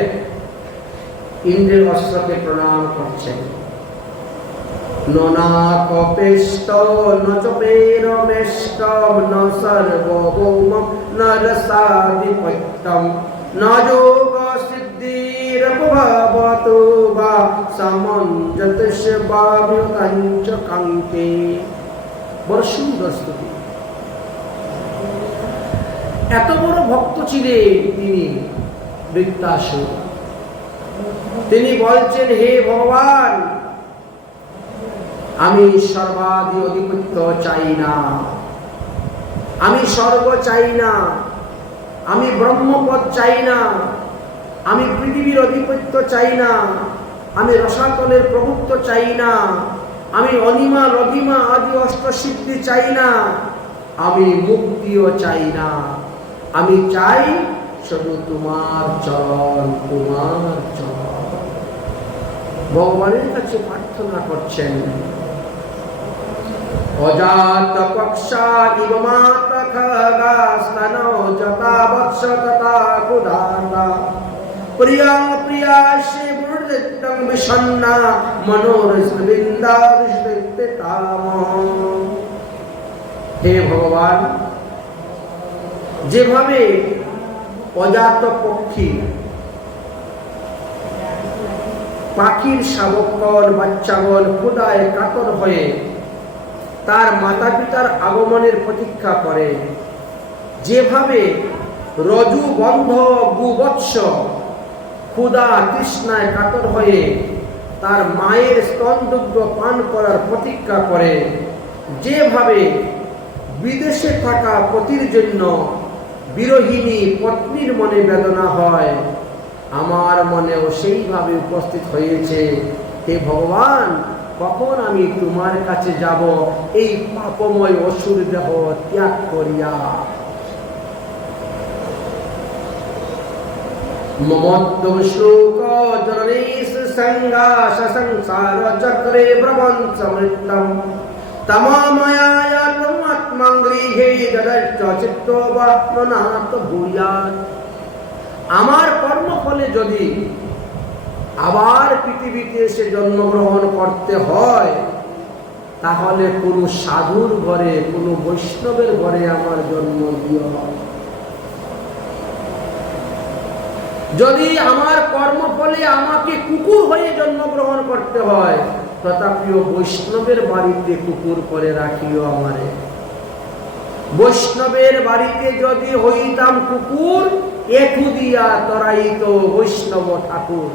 ইন্দ্রের অস্ত্রকে প্রণাম করছেন। ননাকপেষ্ট নচপেরমেষ্টম ন সর্বভৌমম ন রসাধিপত্যম ন যোগ সিদ্ধিরভবতু বা সমঞ্জতস্য বাভ্যকঞ্চ কাঙ্কে। বড় সুন্দর স্তুতি। এত বড় ভক্ত ছিলেন তিনি বৃত্তাসুর। তিনি বলছেন, হে ভগবান, আমি সর্বাধি অধিপত্য চাই না, আমি স্বর্গ চাই না, আমি ব্রহ্মপদ চাই না, আমি পৃথিবীর অধিপত্য চাই না, আমি রসাতলের প্রভুত্ব চাই না, আমি অনিমা লঘিমা আদি অষ্টসিদ্ধি চাই না, আমি মুক্তিও চাই না। আমি চাই শুধু তোমার চরণ, তোমার চরণ। ভগবানের কাছে প্রার্থনা করছেন, অজাত পক্ষা ইব মাতা খগা স্তনো যতা বৎস তথা কুদাতা প্রিয়া প্রিয়াশি বুর্দিতং বিষণ্ণা মনোরসবৃন্দা বিষ্ণুতাম। হে ভগবান, যেভাবে অজাত পক্ষী পাখির শাবকগণ বাচ্চাগণ ক্ষুধায় কাতর হয়ে তার মাতা পিতার আগমনের প্রতীক্ষা করে, যেভাবে রজু বন্ধ গুবৎস ক্ষুধা তৃষ্ণায় কাতর হয়ে তার মায়ের স্তনদুগ্ধ পান করার প্রতীক্ষা করে, যেভাবে বিদেশে থাকা পতির জন্য বিরহিণী পত্নীর মনে বেদনা হয়, আমার মনেও সেইভাবে উপস্থিত হয়েছে। হে ভগবান, কখন আমি তোমার কাছে যাব এই পাপময় অসুর দেহ ত্যাগ করিয়া? মমত্বম শ্লোক জননীশ সংঘাস সংসার চক্রে ভ্রমঞ্চ মৃত্যম তমাময়ায়াতম আত্মঙ্গৃহে জদচ্চ চিত্তো বাত্মনাথ ভূয়াৎ। আমার কর্মফলে যদি আবার পৃথিবীতে এসে জন্মগ্রহণ করতে হয়, তাহলে কোনো সাধুর ঘরে, কোনো বৈষ্ণবের ঘরে আমার জন্ম দিও। যদি আমার কর্মফলে আমাকে কুকুর হয়ে জন্মগ্রহণ করতে হয়, তথাপিও বৈষ্ণবের বাড়িতে কুকুর করে রাখিও আমারে। বৈষ্ণবের বাড়িতে যদি হইতাম কুকুর, একু দিয়া তরাইত বৈষ্ণব ঠাকুর।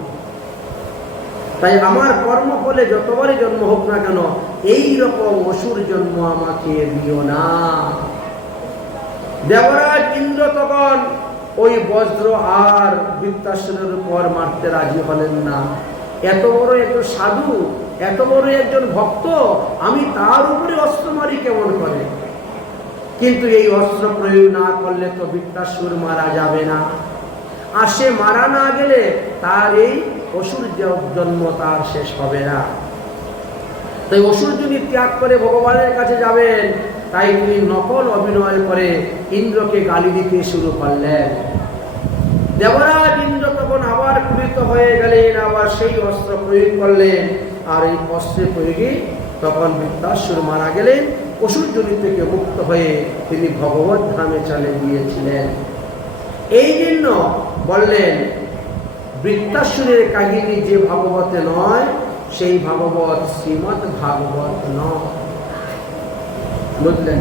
তাই আমার কর্মফলে যতবারই জন্ম হোক না কেন, এই রকম অসুর জন্ম আমাকে দিও না। দেবরাজ ইন্দ্র তখন ওই বজ্র আর বৃত্তাসুরের উপর মারতে রাজি হলেন না। এত বড় একজন সাধু, এত বড় একজন ভক্ত, আমি তার উপরে অস্ত্র মারি কেমন করে? কিন্তু এই অস্ত্র প্রয়োগ না করলে তো বৃত্তাসুর মারা যাবে না। আর সে মারা না গেলে তার এই অসুর জন্ম তার শেষ হবে না। তাই অসুর যদি ত্যাগ করে ভগবানের কাছে যাবেন, তাই তিনি নকল অভিনয় করে ইন্দ্রকে গালি দিতে শুরু করলেন। দেবরাজ ইন্দ্র তখন আবার ক্রুদ্ধ হয়ে গেলেন, আবার সেই অস্ত্র প্রয়োগ করলেন। আর এই অস্ত্রের প্রয়োগে তখন বৃত্তাসুর মারা গেলেন। অসুর জনি থেকে মুক্ত হয়ে তিনি ভগবত ধামে চলে গিয়েছিলেন। এই জন্য বললেন, বৃত্তাসুরের কাহিনী যে ভাগবতে নয়, সেই ভাগবত শ্রীমদ্ ভাগবত নয়। বুঝলেন?